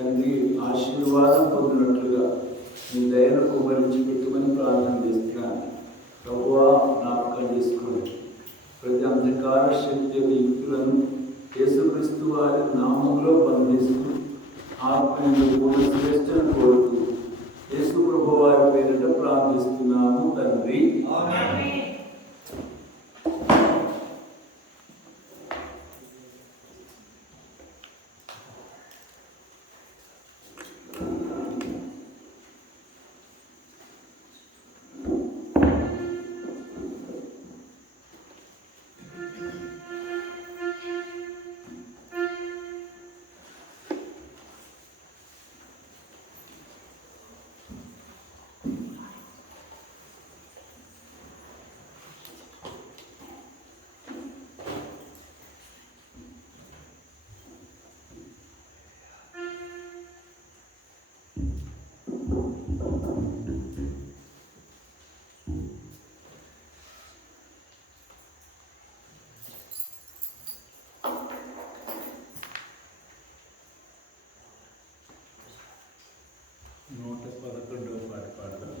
తండ్రి ఆశీర్వాదం పొందినట్లుగా మీ దయను కుమరించి పెట్టుమని ప్రార్థన చేస్తున్నాను. ప్రభువా జ్ఞాపకం చేసుకోండి. ప్రతి అంధకార శక్తి యుక్తులను యేసుక్రీస్తు వారి నామంలో బంధిస్తూ ఆత్మీయ పూర్ణ శ్రేష్టను కోరుతూ యేసు ప్రభు వారి పేరిట ప్రార్థిస్తున్నాము తండ్రి. నూట 11వ పాట పాడదాం.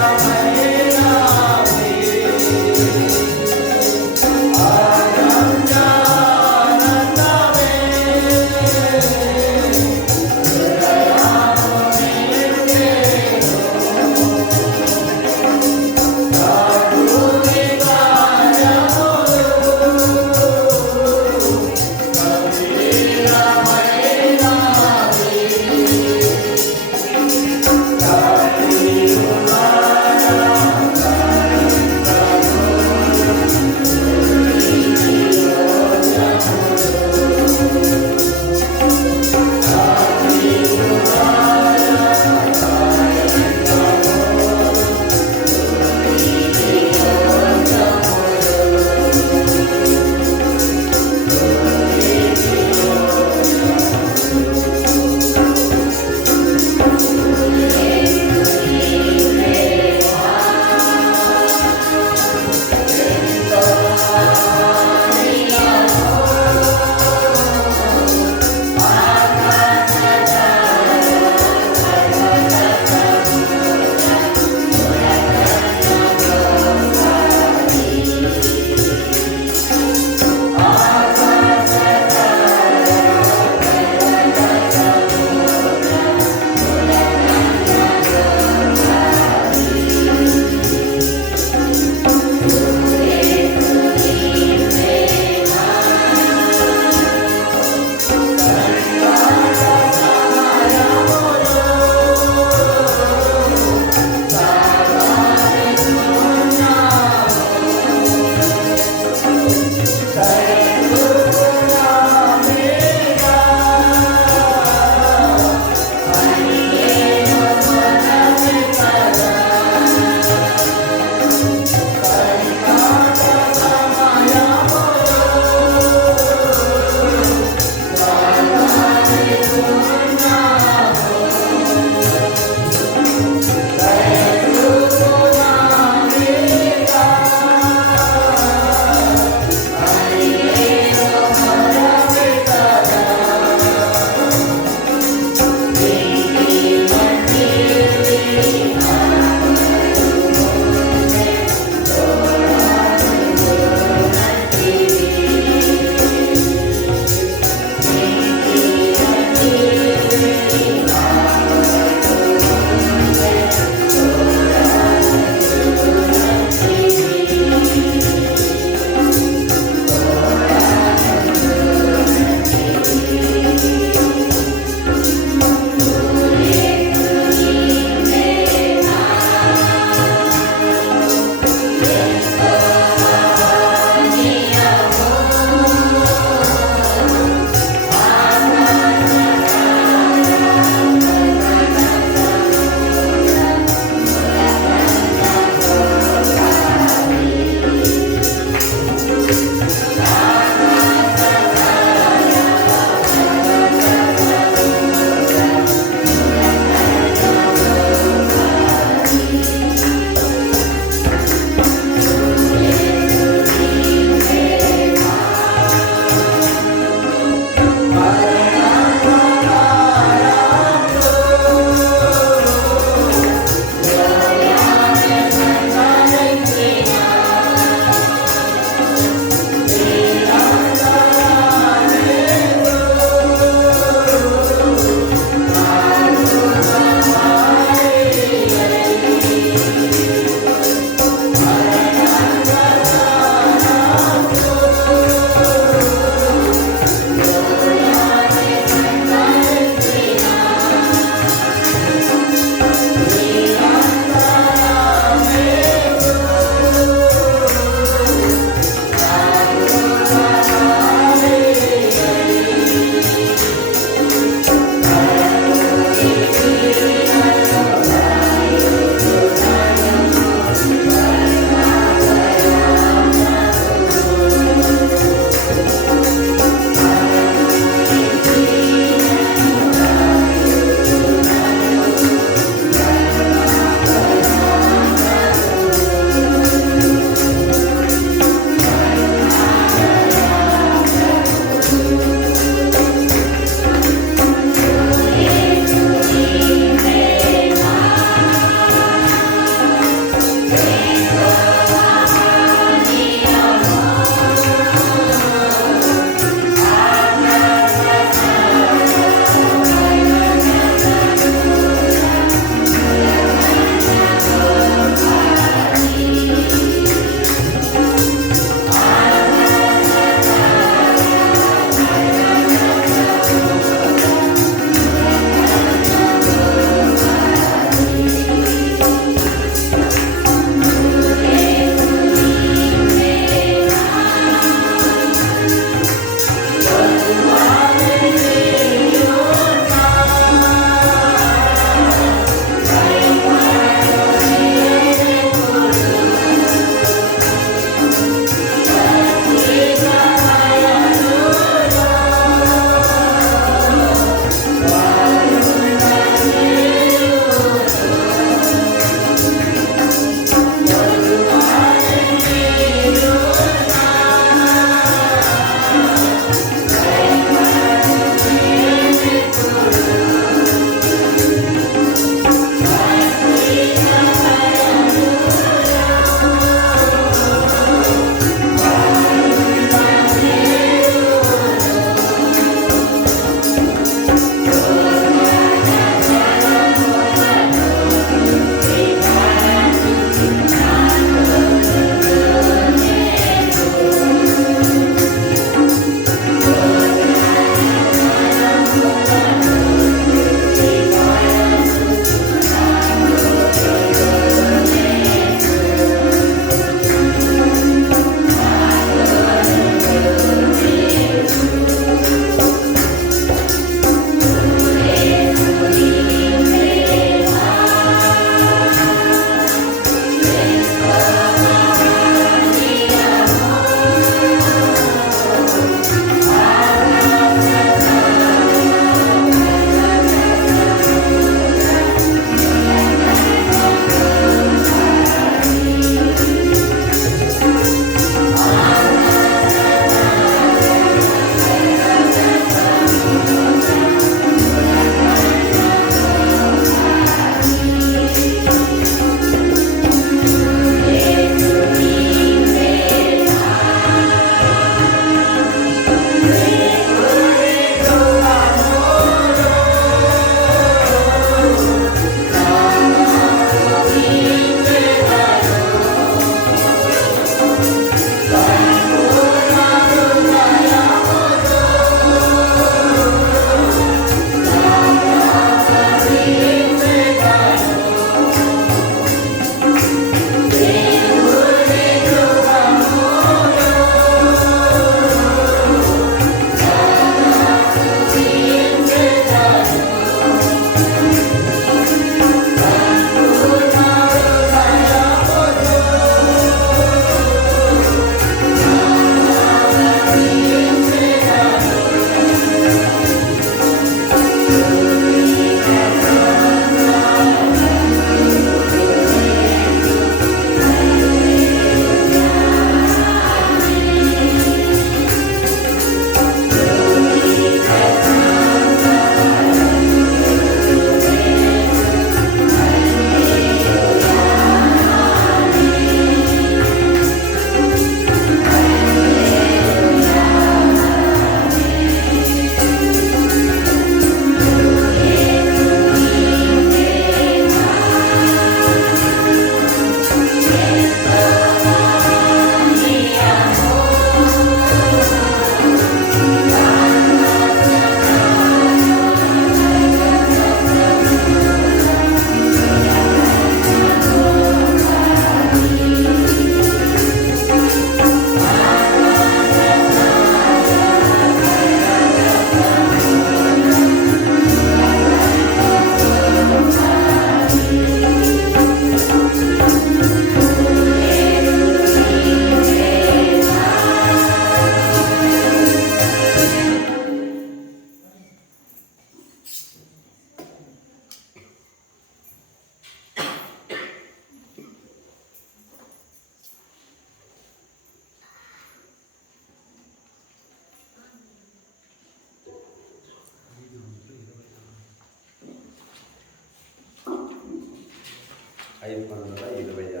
526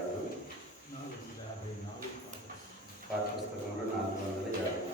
పాత పుస్తకంలో 454.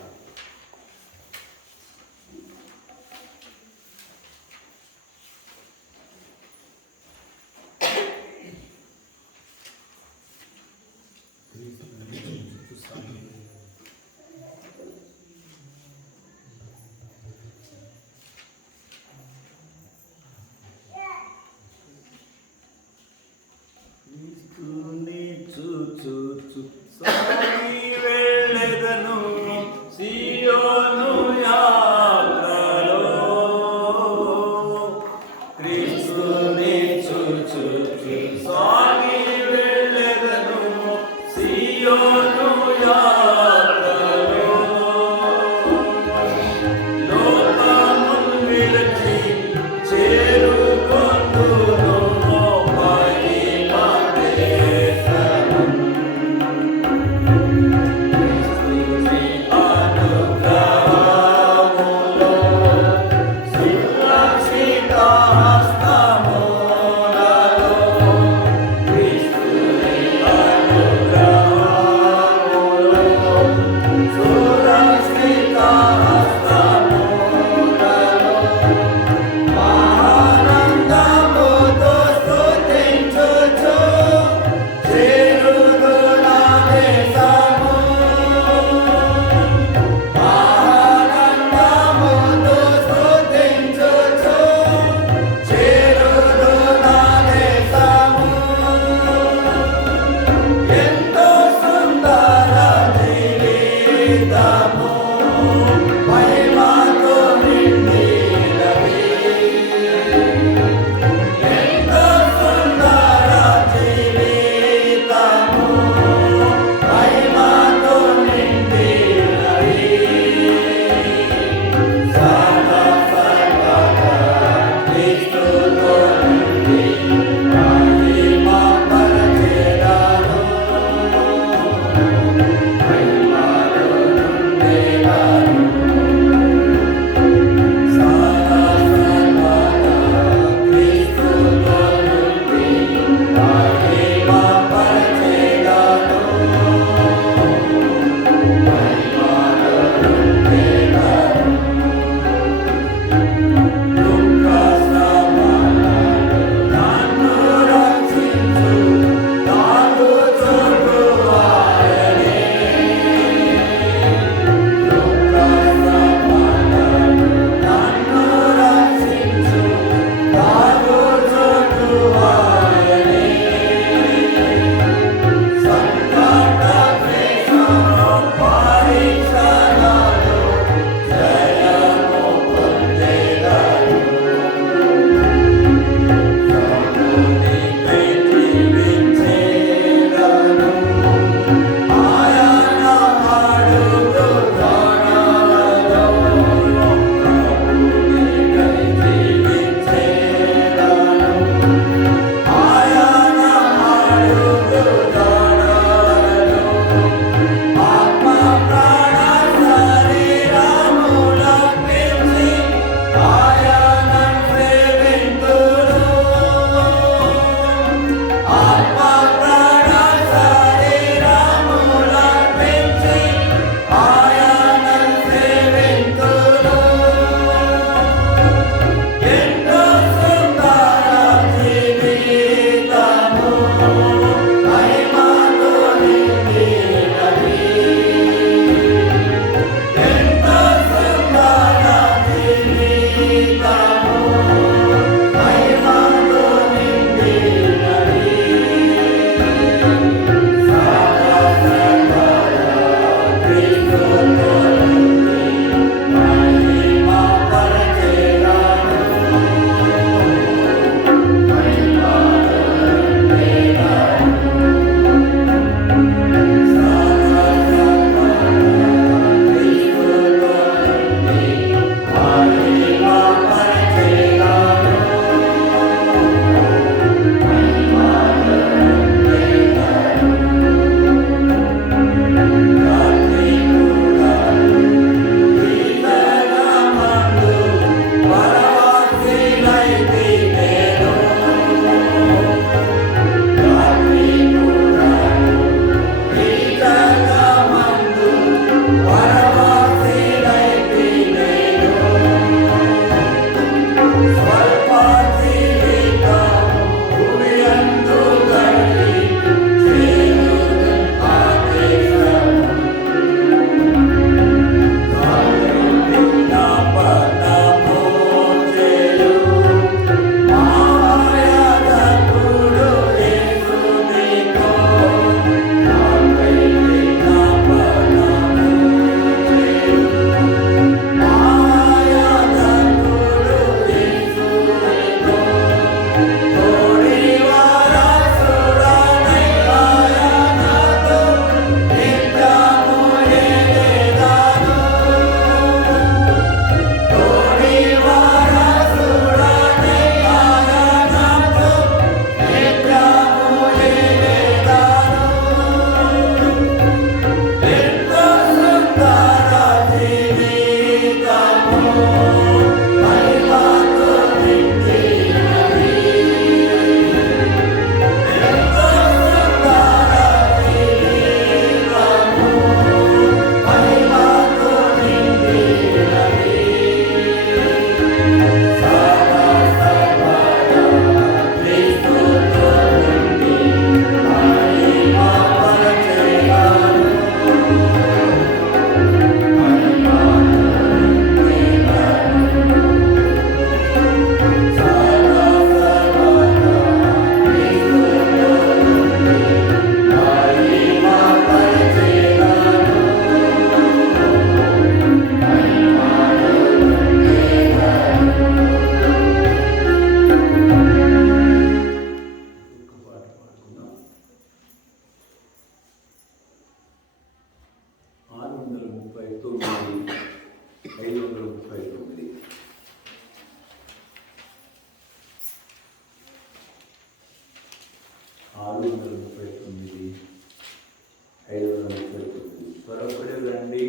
రండి,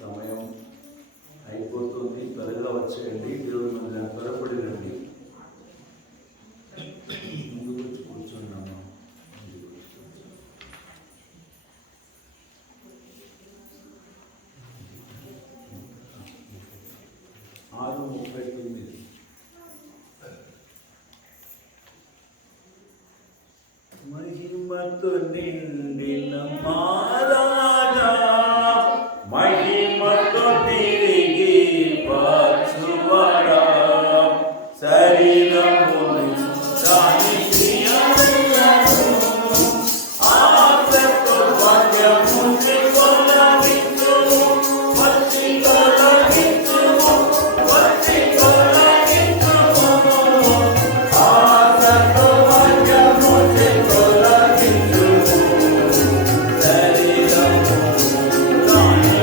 సమయం అయిపోతుంది. త్వరగా వచ్చేయండి. దేవుడి మందిరం త్వరపడి రండి. ముందుకు వచ్చి కూర్చున్నాము. 6:39. మహిమతో నిండిన మారాజా, మహిమతో తిరిగి వచ్చువాడా, శరీరమును దాని క్రియలను ఆశతో భాగ్యముని తొలగించుము, వచ్చి తొలగించుము, వచ్చి తొలగించుము. ఆశతో భాగ్యముని తొలగించుము, శరీరమును దాని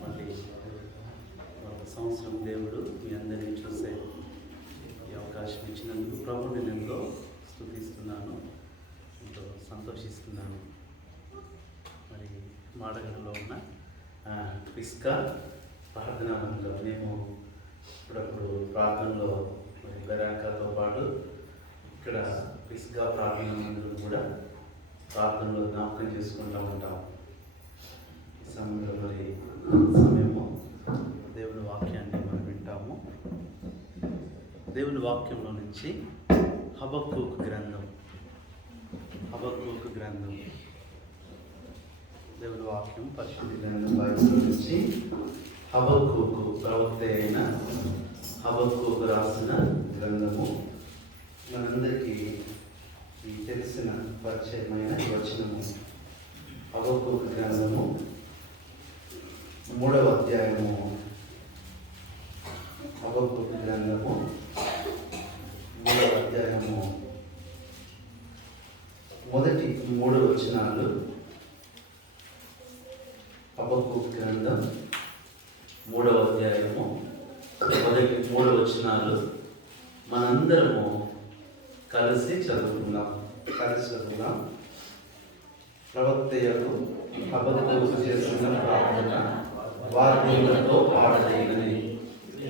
మళ్ళీ ఒక సంవత్సరం దేవుడు మీ అందరినీ చూసే ఈ అవకాశం ఇచ్చినందుకు ప్రభు నేను ఎంతో స్తుతిస్తున్నాను, ఎంతో సంతోషిస్తున్నాను. మరి మాడగడలో ఉన్న పిస్కా ప్రార్థనా మందిరం మేము ఇప్పుడప్పుడు ప్రార్థనలో మరి బెరాకాతో పాటు ఇక్కడ పిస్కా ప్రార్థనా మందిరం కూడా ప్రార్థనలో జ్ఞాపకం చేసుకుంటూ ఉంటాం. ఈ సమయంలో మరి సమయము దేవుని వాక్యాన్ని మనం వింటాము. దేవుని వాక్యంలో నుంచి హబక్కూకు గ్రంథం దేవుని వాక్యం పరిశుద్ధ గ్రంథం బైబిల్ నుంచి హబక్కూకు ప్రవక్త అయిన హబక్కూకు రాసిన గ్రంథము. మనందరికీ ఈ తెలిసిన పరిచయమైన వచనము. హబక్కూకు గ్రంథము 3వ అధ్యాయము. హబక్కూకు గ్రంథము 3వ అధ్యాయము మొదటి 3 వచనాలు. హబక్కూకు గ్రంథం 3వ అధ్యాయము మొదటి 3 వచనాలు మనందరము కలిసి చదువుకుందాం. ప్రవక్తయకు హబక్కూకు చేసిన ప్రార్థన వాద్యములతో పాడదగినది.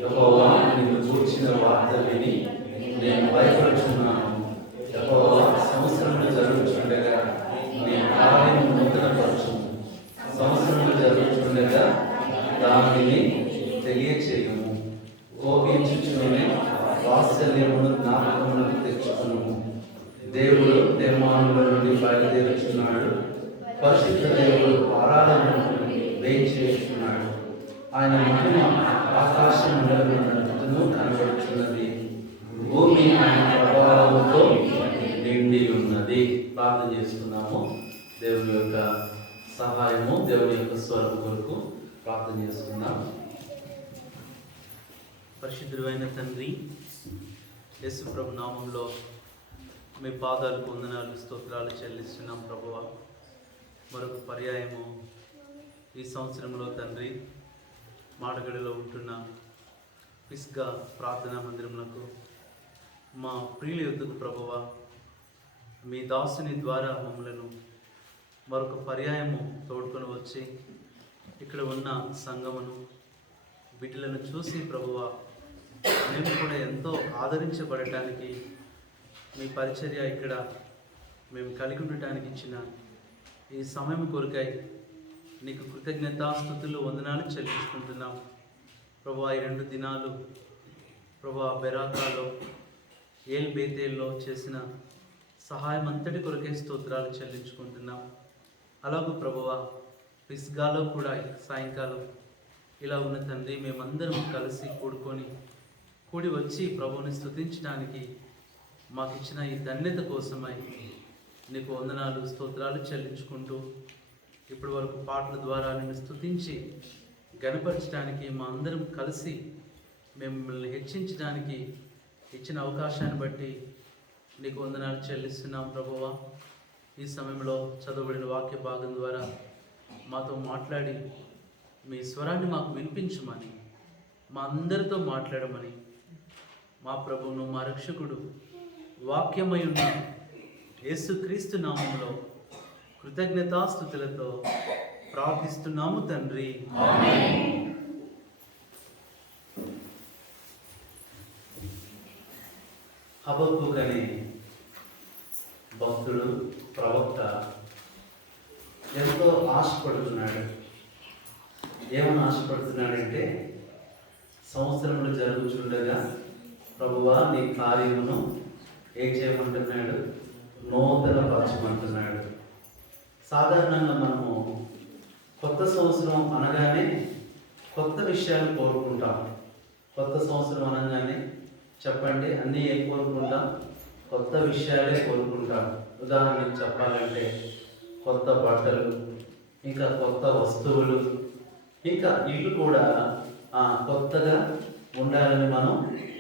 యెహోవా నీవు కూర్చిన వార్త విని నేను భయపడుచున్నాను. యెహోవా సంవత్సరములు జరుగుతుండగా నేను కార్యము నూతనపరచుము. సంవత్సరములు జరుగుతుండగా దానిని తెలియచేయము. కోపించుచునే వాత్సల్యమును జ్ఞాపకమునకు తెచ్చుకును. దేవుడు తెమానుల నుండి బయలుదేరుచున్నాడు. పరిశుద్ధ దేవుడు ఆరాధన వేయించేస్తున్నాడు. ఆయన మహిమ ఆకాశ మండలమును కనబడుచున్నది. భూమి ఆయన ప్రభావంతో నిండి ఉన్నది. ప్రార్థన చేసుకున్నాము. దేవుని యొక్క సహాయము, దేవుని యొక్క స్వరము కొరకు ప్రార్థన చేసుకుందాం. పరిశుద్ధుడైన తండ్రి, యేసు ప్రభు నామంలో మీ పాదాలకు వందనాలు, స్తోత్రాలు చెల్లిస్తున్నాం ప్రభువా. మరొక పర్యాయము ఈ సంవత్సరంలో తండ్రి మాడగడిలో ఉంటున్న పిస్గా ప్రార్థనా మందిరములకు మా ప్రియుల యొద్దకు ప్రభువా మీ దాసుని ద్వారా మమ్మలను మరొక పర్యాయము తోడుకొని వచ్చి ఇక్కడ ఉన్న సంఘమును బిడ్డలను చూసి ప్రభువా మేము కూడా ఎంతో ఆదరించబడటానికి మీ పరిచర్య ఇక్కడ మేము కలిగి ఉండటానికి ఇచ్చిన ఈ సమయం కొరకై నీకు కృతజ్ఞతాస్తుతులు వందనాలు చెల్లించుకుంటున్నాం ప్రభువా. ఈ 2 దినాలు ప్రభువా బెరాకాలో ఏల్ బేతేల్లో చేసిన సహాయం అంతటి కొరకే స్తోత్రాలు చెల్లించుకుంటున్నాం. అలాగూ ప్రభువా పిస్గాలో కూడా సాయంకాలం ఇలా ఉన్న తండ్రి మేమందరం కలిసి కూడి వచ్చి ప్రభువుని స్తుతించడానికి మాకు ఇచ్చిన ఈ ధన్యత కోసమై నీకు వందనాలు, స్తోత్రాలు చెల్లించుకుంటూ ఇప్పటి వరకు పాటల ద్వారా నిన్ను స్తుతించి గణపరచడానికి మా అందరం కలిసి మిమ్మల్ని హెచ్చించడానికి ఇచ్చిన అవకాశాన్ని బట్టి నీకు వందనాలు చెల్లిస్తున్నాం ప్రభువా. ఈ సమయంలో చదవబడిన వాక్య భాగం ద్వారా మాతో మాట్లాడి మీ స్వరాన్ని మాకు వినిపించమని, మా అందరితో మాట్లాడమని మా ప్రభువును మా రక్షకుడు వాక్యమై ఉన్న యేసుక్రీస్తు నామములో కృతజ్ఞతాస్తుతులతో ప్రార్థిస్తున్నాము తండ్రి. హబక్కూకు అనే భక్తుడు, ప్రవక్త ఎంతో ఆశపడుతున్నాడు. ఏమని ఆశపడుతున్నాడంటే సంవత్సరములు జరుగుతుండగా ప్రభువా నీ కార్యమును ఏం చేయమంటున్నాడు? నూతనపరచమంటున్నాడు. సాధారణంగా మనము కొత్త సంవత్సరం అనగానే కొత్త విషయాలు కోరుకుంటాం. కొత్త సంవత్సరం అనగానే చెప్పండి అన్నీ ఏం కోరుకుంటాం? కొత్త విషయాలే కోరుకుంటాం. ఉదాహరణకు చెప్పాలంటే కొత్త బట్టలు, ఇంకా కొత్త వస్తువులు, ఇంకా ఇల్లు కూడా కొత్తగా ఉండాలని మనం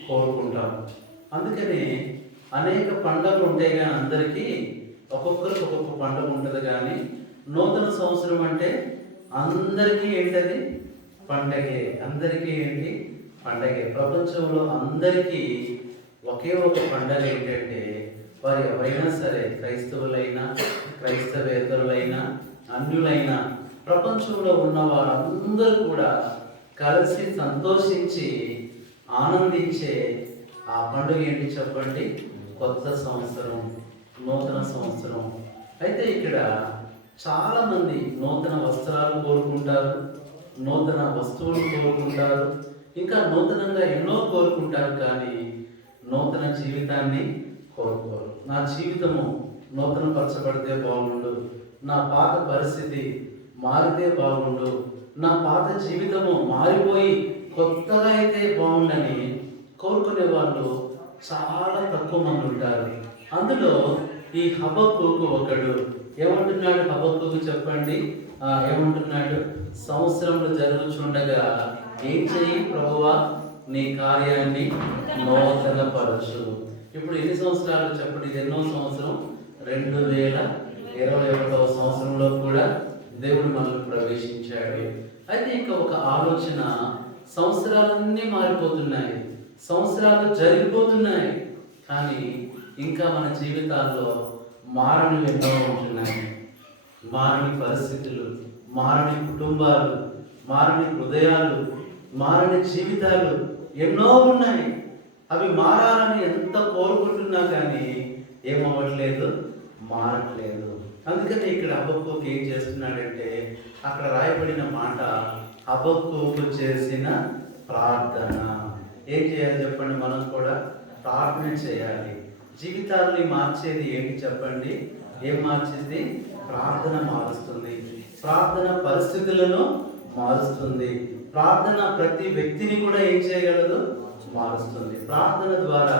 కోరుకుంటాం. అందుకని అనేక పండుగలు ఉంటాయి కానీ అందరికీ ఒక్కొక్కరికి ఒక్కొక్క పండుగ ఉంటుంది. కానీ నూతన సంవత్సరం అంటే అందరికీ ఏంటది? పండగే. అందరికీ ఏంటి? పండగే. ప్రపంచంలో అందరికీ ఒకే ఒక పండగ ఏంటంటే, వారు ఎవరైనా సరే, క్రైస్తవులైనా క్రైస్తవేతరులైనా అన్యులైనా ప్రపంచంలో ఉన్న వారందరూ కూడా కలిసి సంతోషించి ఆనందించే ఆ పండుగ ఏంటి చెప్పండి? కొత్త సంవత్సరం, నూతన సంవత్సరం. అయితే ఇక్కడ చాలామంది నూతన వస్త్రాలు కోరుకుంటారు, నూతన వస్తువులు కోరుకుంటారు, ఇంకా నూతనంగా ఎన్నో కోరుకుంటారు, కానీ నూతన జీవితాన్ని కోరుకోరు. నా జీవితము నూతన పరచబడితే బాగుండు, నా పాత పరిస్థితి మారితే బాగుండు, నా పాత జీవితము మారిపోయి కొత్తగా అయితే బాగుండని కోరుకునే వాళ్ళు చాలా తక్కువ మంది ఉంటారు. అందులో ఈ హబక్కూకు ఒకడు. ఏమంటున్నాడు హబక్కూకు చెప్పండి? ఏమంటున్నాడు? సంవత్సరములు జరుగుచుండగా ఏం చెయ్యి ప్రభువా? నీ కార్యాన్ని నూతనపరచు. ఇప్పుడు ఎన్ని సంవత్సరాలు చెప్పండి? ఇది ఎన్నో సంవత్సరం? 2021వ సంవత్సరంలో కూడా దేవుడు మనల్ని ప్రవేశించాడు. అయితే ఇంకా ఒక ఆలోచన, సంవత్సరాలన్నీ మారిపోతున్నాయి, సంవత్సరాలు జరిగిపోతున్నాయి, కానీ ఇంకా మన జీవితాల్లో మారని ఎన్నో ఉంటున్నాయి. మారని పరిస్థితులు, మారని కుటుంబాలు, మారని హృదయాలు, మారని జీవితాలు ఎన్నో ఉన్నాయి. అవి మారాలని ఎంత కోరుకుంటున్నా కానీ ఏమవ్వట్లేదు, మారట్లేదు. అందుకని ఇక్కడ హబక్కూకు ఏం చేస్తున్నాడంటే, అక్కడ రాయబడిన మాట హబక్కూకు చేసిన ప్రార్థన. ఏం చేయాలి చెప్పండి? మనం కూడా ప్రార్థన చేయాలి. జీవితాన్ని మార్చేది ఏంటి చెప్పండి? ఏం మార్చింది? ప్రార్థన మారుస్తుంది. ప్రార్థన పరిస్థితులను మారుస్తుంది. ప్రార్థన ప్రతి వ్యక్తిని కూడా ఏం చేయగలదు? మారుస్తుంది. ప్రార్థన ద్వారా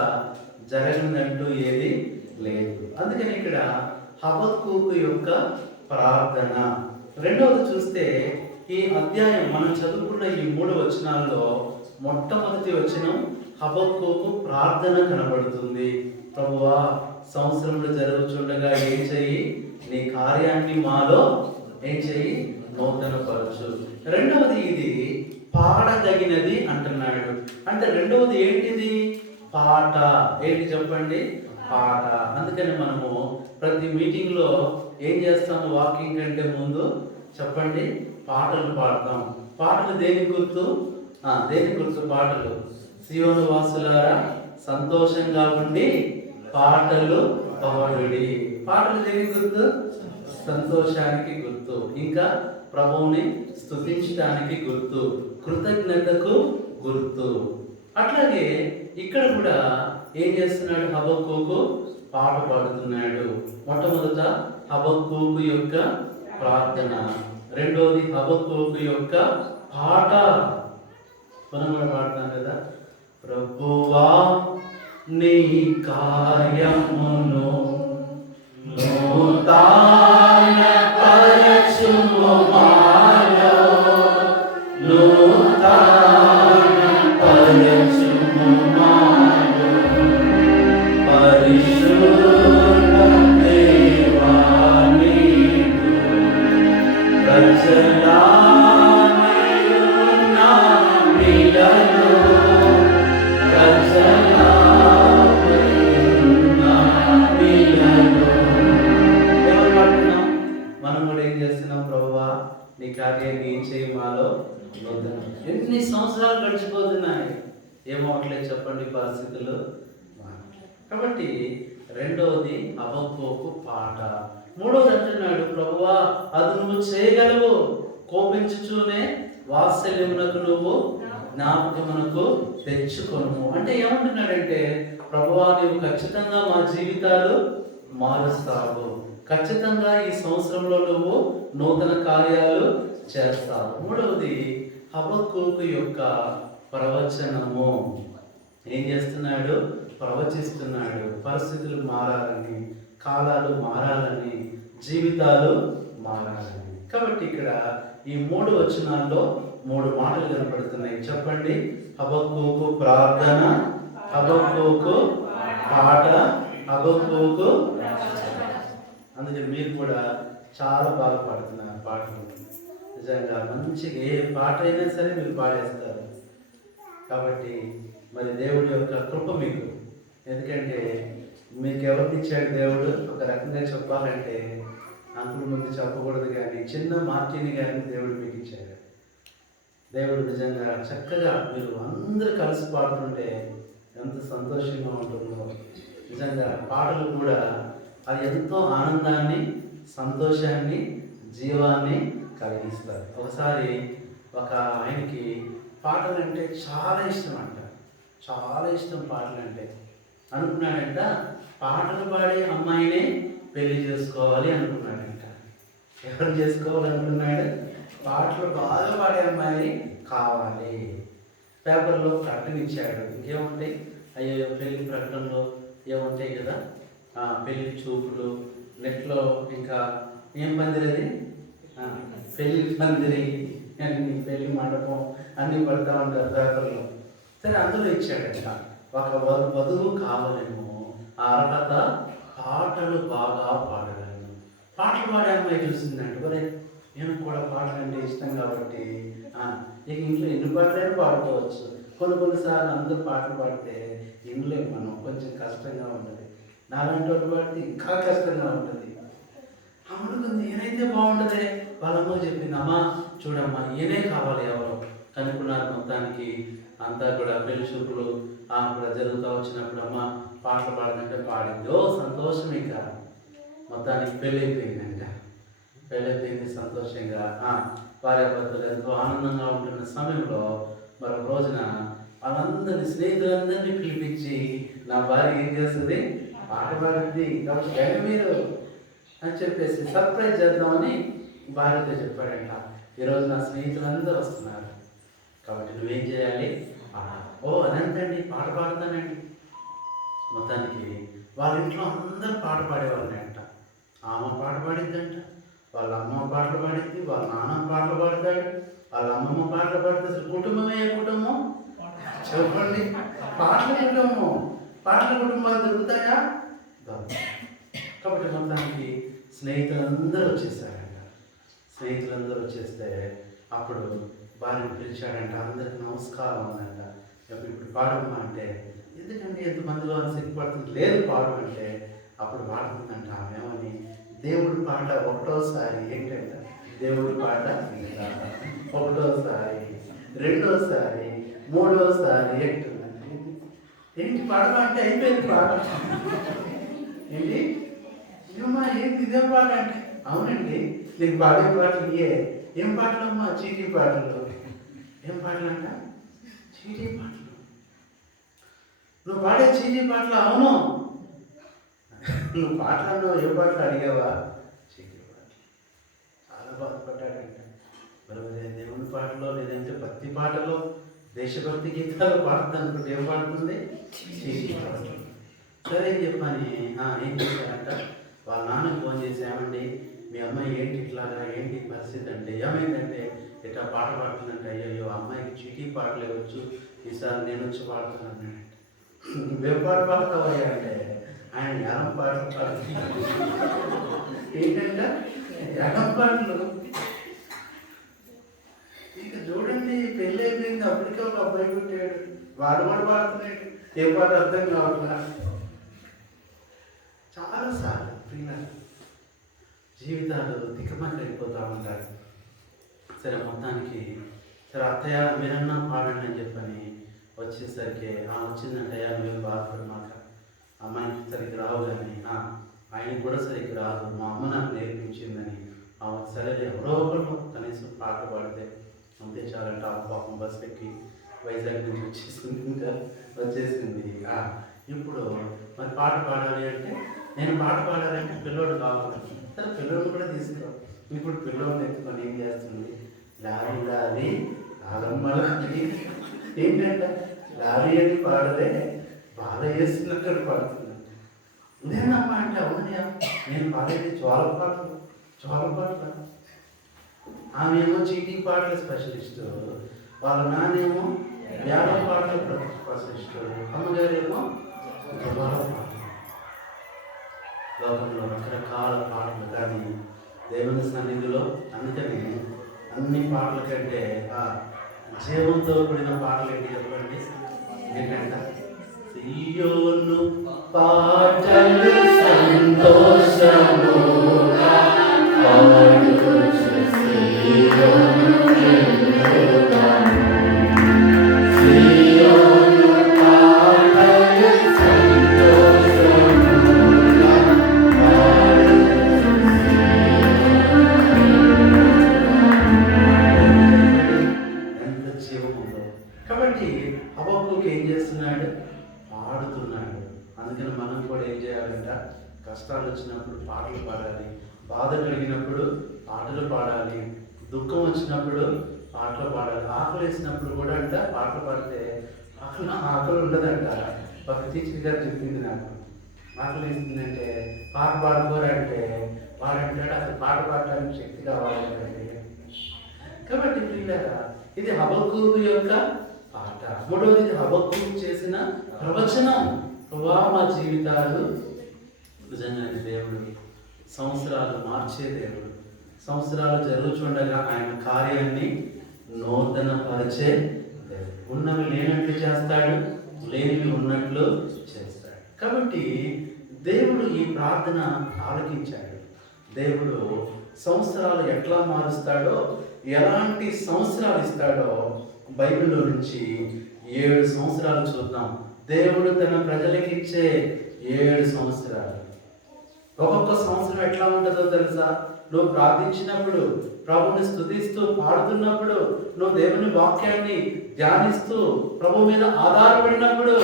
జరగనంటూ ఏది లేదు. అందుకని ఇక్కడ హబక్కూకు యొక్క ప్రార్థన. రెండవది చూస్తే, ఈ అధ్యాయం మనం చదువుకున్న ఈ 3 వచనాల్లో మొట్టమొదటి వచనం హబక్కూకు ప్రార్థన కనబడుతుంది. ప్రభువా, సంవత్సరంలో జరుగుచుండగా ఏం చెయ్యి? నీ కార్యాన్ని మాలో ఏం చెయ్యి? నూతనపరచు. రెండవది ఇది పాడదగినది అంటున్నాడు. అంటే రెండవది ఏంటిది? పాట. ఏంటి చెప్పండి? పాట. అందుకని మనము ప్రతి మీటింగ్లో ఏం చేస్తాము? వాకింగ్ కంటే ముందు చెప్పండి, పాటలు పాడతాం. పాటలు దేనికి గుర్తు? దేనికి గుర్తు పాటలు? సియోను వాసులారా సంతోషంగా ఉండి పాటలు పాడుడి. పాటలు దేనికి గుర్తు? సంతోషానికి గుర్తు, ఇంకా ప్రభువుని స్తుతించడానికి గుర్తు, కృతజ్ఞతకు గుర్తు. అట్లాగే ఇక్కడ కూడా ఏం చేస్తున్నాడు? హబక్కూకు పాట పాడుతున్నాడు. మొట్టమొదట హబక్కూకు యొక్క ప్రార్థన, రెండోది హబక్కూకు యొక్క పాట. మనం కూడా పాడుతాం కదా, ప్రభువా నీ కార్యమును నూతన పరచుము మాలో, నూతన పరచుము మాలో, పరిశుద్ధ దేవా నీవు ప్రజలామయున్న మిలను, మనం కూడా ఏం చేస్తున్నాం? ప్రభువా నీ కార్యాన్ని ఏం చేయి మాలో. ఎన్ని సంవత్సరాలు గడిచిపోతున్నాయి, ఏమవట్లేదు చెప్పండి పరిస్థితులు. కాబట్టి రెండవది హబక్కూకు పాట. మూడవది అంటున్నాడు, ప్రభువా అది నువ్వు చేయగలవు, కోపించుచూనే వాత్సల్యమునకు నువ్వు జ్ఞాపకమునకు తెచ్చుకొను. అంటే ఏమంటున్నాడంటే, ప్రభువా నీవు ఖచ్చితంగా మా జీవితాలు మారుస్తావు, ఖచ్చితంగా ఈ సంవత్సరంలో నువ్వు నూతన కార్యాలు చేస్తావు. మూడవది హబక్కూకు యొక్క ప్రవచనము. ఏం చేస్తున్నాడు? ప్రవచిస్తున్నాడు. పరిస్థితులు మారాలని, కాలాలు మారాలని, జీవితాలు మారాలని. కాబట్టి ఇక్కడ ఈ 3 వచనాల్లో 3 మాటలు కనపడుతున్నాయి. చెప్పండి, హబక్కూకు ప్రార్థన, హబక్కూకు పాట, హబక్కూకు. అందుకని మీరు కూడా చాలా బాగా పాడుతున్నారు పాటలు. నిజంగా మంచిగా ఏ పాట అయినా సరే మీరు పాడేస్తారు. కాబట్టి మరి దేవుడి యొక్క కృప మీకు. ఎందుకంటే మీకు ఎవరికి ఇచ్చాడు దేవుడు? ఒక రకంగా చెప్పాలంటే అంకుల ముందు చెప్పకూడదు కానీ చిన్న మార్టిని కానీ దేవుడు మీకు ఇచ్చాడు. దేవుడు నిజంగా చక్కగా మీరు అందరూ కలిసి పాడుతుంటే ఎంత సంతోషంగా ఉంటుందో. నిజంగా పాటలు కూడా అది ఎంతో ఆనందాన్ని, సంతోషాన్ని, జీవాన్ని కలిగిస్తారు. ఒకసారి ఒక ఆయనకి పాటలు అంటే చాలా ఇష్టం అంట, చాలా ఇష్టం పాటలు అంటే. అనుకున్నాడంట పాటలు పాడే అమ్మాయినే పెళ్లి చేసుకోవాలి అనుకున్నాడంట. ఎవరు చేసుకోవాలనుకున్నాడు? పాటలు బాగా పాడే అమ్మాయి కావాలి. పేపర్లో ప్రకటన ఇచ్చాడు. ఇంకేముంటాయి? అయ్యో పెళ్లి ప్రకటనలో ఏముంటాయి కదా, పెళ్లి చూపులు, నెట్లో ఇంకా ఏం పందిరది, పెళ్లి పందిరి, అన్ని పెళ్లి మండపం అన్నీ పడుతూ ఉంటారు పేపర్లో. సరే, అందులో ఇచ్చాడంట ఒక వధువు కావాలేమో ఆ అర్హత పాటలు బాగా పాడగలను. పాటలు పాడే అమ్మాయి చూసిందంటే మరి నేను కూడా పాటలు అంటే ఇష్టం కాబట్టి ఇక ఇంట్లో ఎన్ని పాటలైనా పాడుకోవచ్చు. కొన్నిసార్లు అందరూ పాటలు పాడితే ఇంట్లో మనం కొంచెం కష్టంగా ఉంటుంది. నాలాంటి వాళ్ళు పాడితే ఇంకా కష్టంగా ఉంటుంది. అమ్మడుకుంది ఈయనైతే బాగుంటుంది. వాళ్ళమ్మ చెప్పింది, అమ్మ చూడమ్మా ఈయనే కావాలి. ఎవరో కనుక్కున్నారు. మొత్తానికి అంతా కూడా పెళ్లి చూపులు కూడా జరుగుతూ వచ్చినప్పుడు అమ్మ పాటలు పాడిందంటే పాడింది. ఓ సంతోషం. ఇంకా మొత్తానికి పెళ్ళి అయిపోయిందంట. పెళ్ళి అయిపోయింది సంతోషంగా. భార్యాభర్తలు ఎంతో ఆనందంగా ఉంటున్న సమయంలో మరొక రోజున వాళ్ళందరినీ, స్నేహితులందరినీ పిలిపించి నా భార్య ఏం చేస్తుంది? పాట పాడింది, కాబట్టి మీరు అని చెప్పేసి సర్ప్రైజ్ చేద్దామని భార్యతో చెప్పాడంట. ఈరోజు నా స్నేహితులందరూ వస్తున్నారు కాబట్టి నువ్వేం చేయాలి? ఓ అదంతండి, పాట పాడతానండి. మొత్తానికి వాళ్ళ ఇంట్లో అందరూ పాట పాడేవాళ్ళంట. ఆమె పాట పాడిద్దంట, వాళ్ళ అమ్మ పాటలు పాడిద్ది, వాళ్ళ నాన్న పాటలు పాడతాడు, వాళ్ళ అమ్మమ్మ పాటలు పాడితే అసలు కుటుంబమే కుటుంబం చెప్పండి. పాటల కుటుంబం, పాటల కుటుంబాలు దొరుకుతాయా? కాబట్టి మొత్తానికి స్నేహితులందరూ వచ్చేసారంట. స్నేహితులందరూ వచ్చేస్తే అప్పుడు భార్యను పిలిచాడంట. అందరికి నమస్కారం ఉందంట. ఇప్పుడు పాడమ్మా అంటే, ఎందుకంటే ఎంతమందిలో అని సిగ్గుపడుతుంది. లేదు పాడమంటే అప్పుడు పాడుతుందంట. ఆమెమని దేవుడి పాట ఒకటోసారి ఏంటంటే దేవుడి పాట ఒకటోసారి, రెండోసారి, మూడోసారి ఏంటుందండి. ఏంటి పాడమంటే అయిపోయింది పాట. ఏంటి ఏమ్మా ఏంటి ఇదేం పాట అంటే, అవునండి నీకు పాడే పాటలు ఇయే. ఏం పాటలమ్మా? చీటీ పాటలు. ఏం పాటలు అంట? చీటీ పాటలు. నువ్వు పాడే చీటీ పాటలు? అవును. నువ్వు పాటలు అన్నావు, ఏ పాటలు అడిగావా? చీటీ పాటలు. చాలా బాధపడ్డాడంట. మరి దేవుని పాటలో లేదంటే భక్తి పాటలో, దేశభక్తి గీతాలు పాడుతుంది అనుకుంటే ఏం పాడుతుంది? చీటీ పాటలు. సరే అని చెప్పని ఏం చేశారంట, వాళ్ళ నాన్నకి ఫోన్ చేసామండి, మీ అమ్మాయి ఏంటి ఇట్లాగా, ఏంటి పరిస్థితి అంటే, ఏమైందంటే ఇట్లా పాట పాడుతుందంటే, అయ్యో అమ్మాయికి చీటీ పాటలు ఇవ్వచ్చు, ఈసారి నేను వచ్చి పాడుతున్నాను. నువ్వేం పాట పాడతావయ్యా అంటే, ఆయన యానం పాటలు పాడుతున్నాడు. ఏంటంటే యానం పాటలు. ఇక చూడండి, పెళ్ళి అయిపోయింది, అప్పటికే ఒక అబ్బాయి పుట్టాడు, వాడు పాడుతున్నాడు. ఏ పాట అర్థం కావట్లా. చాలాసార్లు పిల్లలు జీవితాలు తికమకి వెళ్ళిపోతూ ఉంటారు. సరే మొత్తానికి సరే అత్తయ్య మీరన్నా పాడండి అని చెప్పని వచ్చేసరికి వచ్చిందంటయ్యా నువ్వేం బాధపడమాక, అమ్మాయికి సరిగ్గా రావు కానీ ఆయనకి కూడా సరిగ్గా రాదు, మా అమ్మ నాకు నేర్పించిందని. సరే ఎవరో ఒకరు కనీసం పాట పాడితే అంతే చాలంట. పాపం బస్ ఎక్కి వైజాగ్ నుంచి వచ్చేసింది, ఇంకా వచ్చేసింది. ఇప్పుడు మరి పాట పాడాలి అంటే, నేను పాట పాడాలంటే పిల్లోడు కావాలి. సరే పిల్లోడు కూడా తీసుకురా. ఇప్పుడు పిల్లోడిని ఎత్తుకొని ఏం చేస్తుంది? లారీ లారీ కాలమ్మలకి ఏంటంటే లారీ అని పాడలే, బాధ చేస్తున్నట్టు పాడుతున్నాను. నేనమ్మా అంటే అవునయా, నేను పాడేది చోళ పాటలు, చోళ పాటలు. ఆమె ఏమో చీటీ పాటల స్పెషలిస్ట్, వాళ్ళ నాన్నేమో వేల పాటల స్పెషలిస్ట్, అమ్మగారేమో జవాల పాటలు. లోకంలో రకరకాల పాటలు కానీ దేవుని సన్నిధిలో అందుకని అన్ని పాటల కంటే జీవంతో కూడిన పాటలు ఏంటి చెప్పండి? ఏంటంట? సియోను పాటలు సంతోషముగా పాడుచు సియోను వెళ్ళుదాము. సియోను పాటలు సంతోషముగా పాడుచు ఎంత జీవం ఉందో. కాబట్టి హబక్కూకు ఏం చేస్తున్నాడు? పాడుతున్నాడు. అందుకని మనం కూడా ఏం చేయాలంట? కష్టాలు వచ్చినప్పుడు పాటలు పాడాలి, బాధ కలిగినప్పుడు పాటలు పాడాలి, దుఃఖం వచ్చినప్పుడు పాటలు పాడాలి, ఆకలి వేసినప్పుడు కూడా అంట పాటలు పాడితే ఆకలి ఉండదంట. ఒక టీచర్ గారు చెప్పింది నాకు. ఆకలి వేసిందంటే పాట పాడుకోరంటే వాడంటాడు అసలు పాట పాడటానికి శక్తి కావాలంటే. కాబట్టి పిల్లరా, ఇది హబక్కూకు యొక్క పాట. మూడవది హబక్కూకు చేసిన ప్రవచనం. ప్రభా, మా జీవితాలు నిజంగా దేవుడు సంవత్సరాలు మార్చే దేవుడు. సంవత్సరాలు జరుగుతుండగా ఆయన కార్యాన్ని నూతన పరిచే దేవుడు. ఉన్నవి లేనట్లు చేస్తాడు, లేనివి ఉన్నట్లు చేస్తాడు. కాబట్టి దేవుడు ఈ ప్రార్థన ఆలకించాడు. దేవుడు సంవత్సరాలు ఎట్లా మారుస్తాడో, ఎలాంటి సంవత్సరాలు ఇస్తాడో బైబిల్లో నుంచి 7 సంవత్సరాలు చూద్దాం. దేవుడు తన ప్రజలకి ఇచ్చే 7 సంవత్సరాలు. ఒక్కొక్క సంవత్సరం ఎట్లా ఉంటుందో తెలుసా? నువ్వు ప్రార్థించినప్పుడు, ప్రభుని స్తుతిస్తూ పాడుతున్నప్పుడు, నువ్వు దేవుని వాక్యాన్ని ధ్యానిస్తూ ప్రభు మీద ఆధారపడినప్పుడు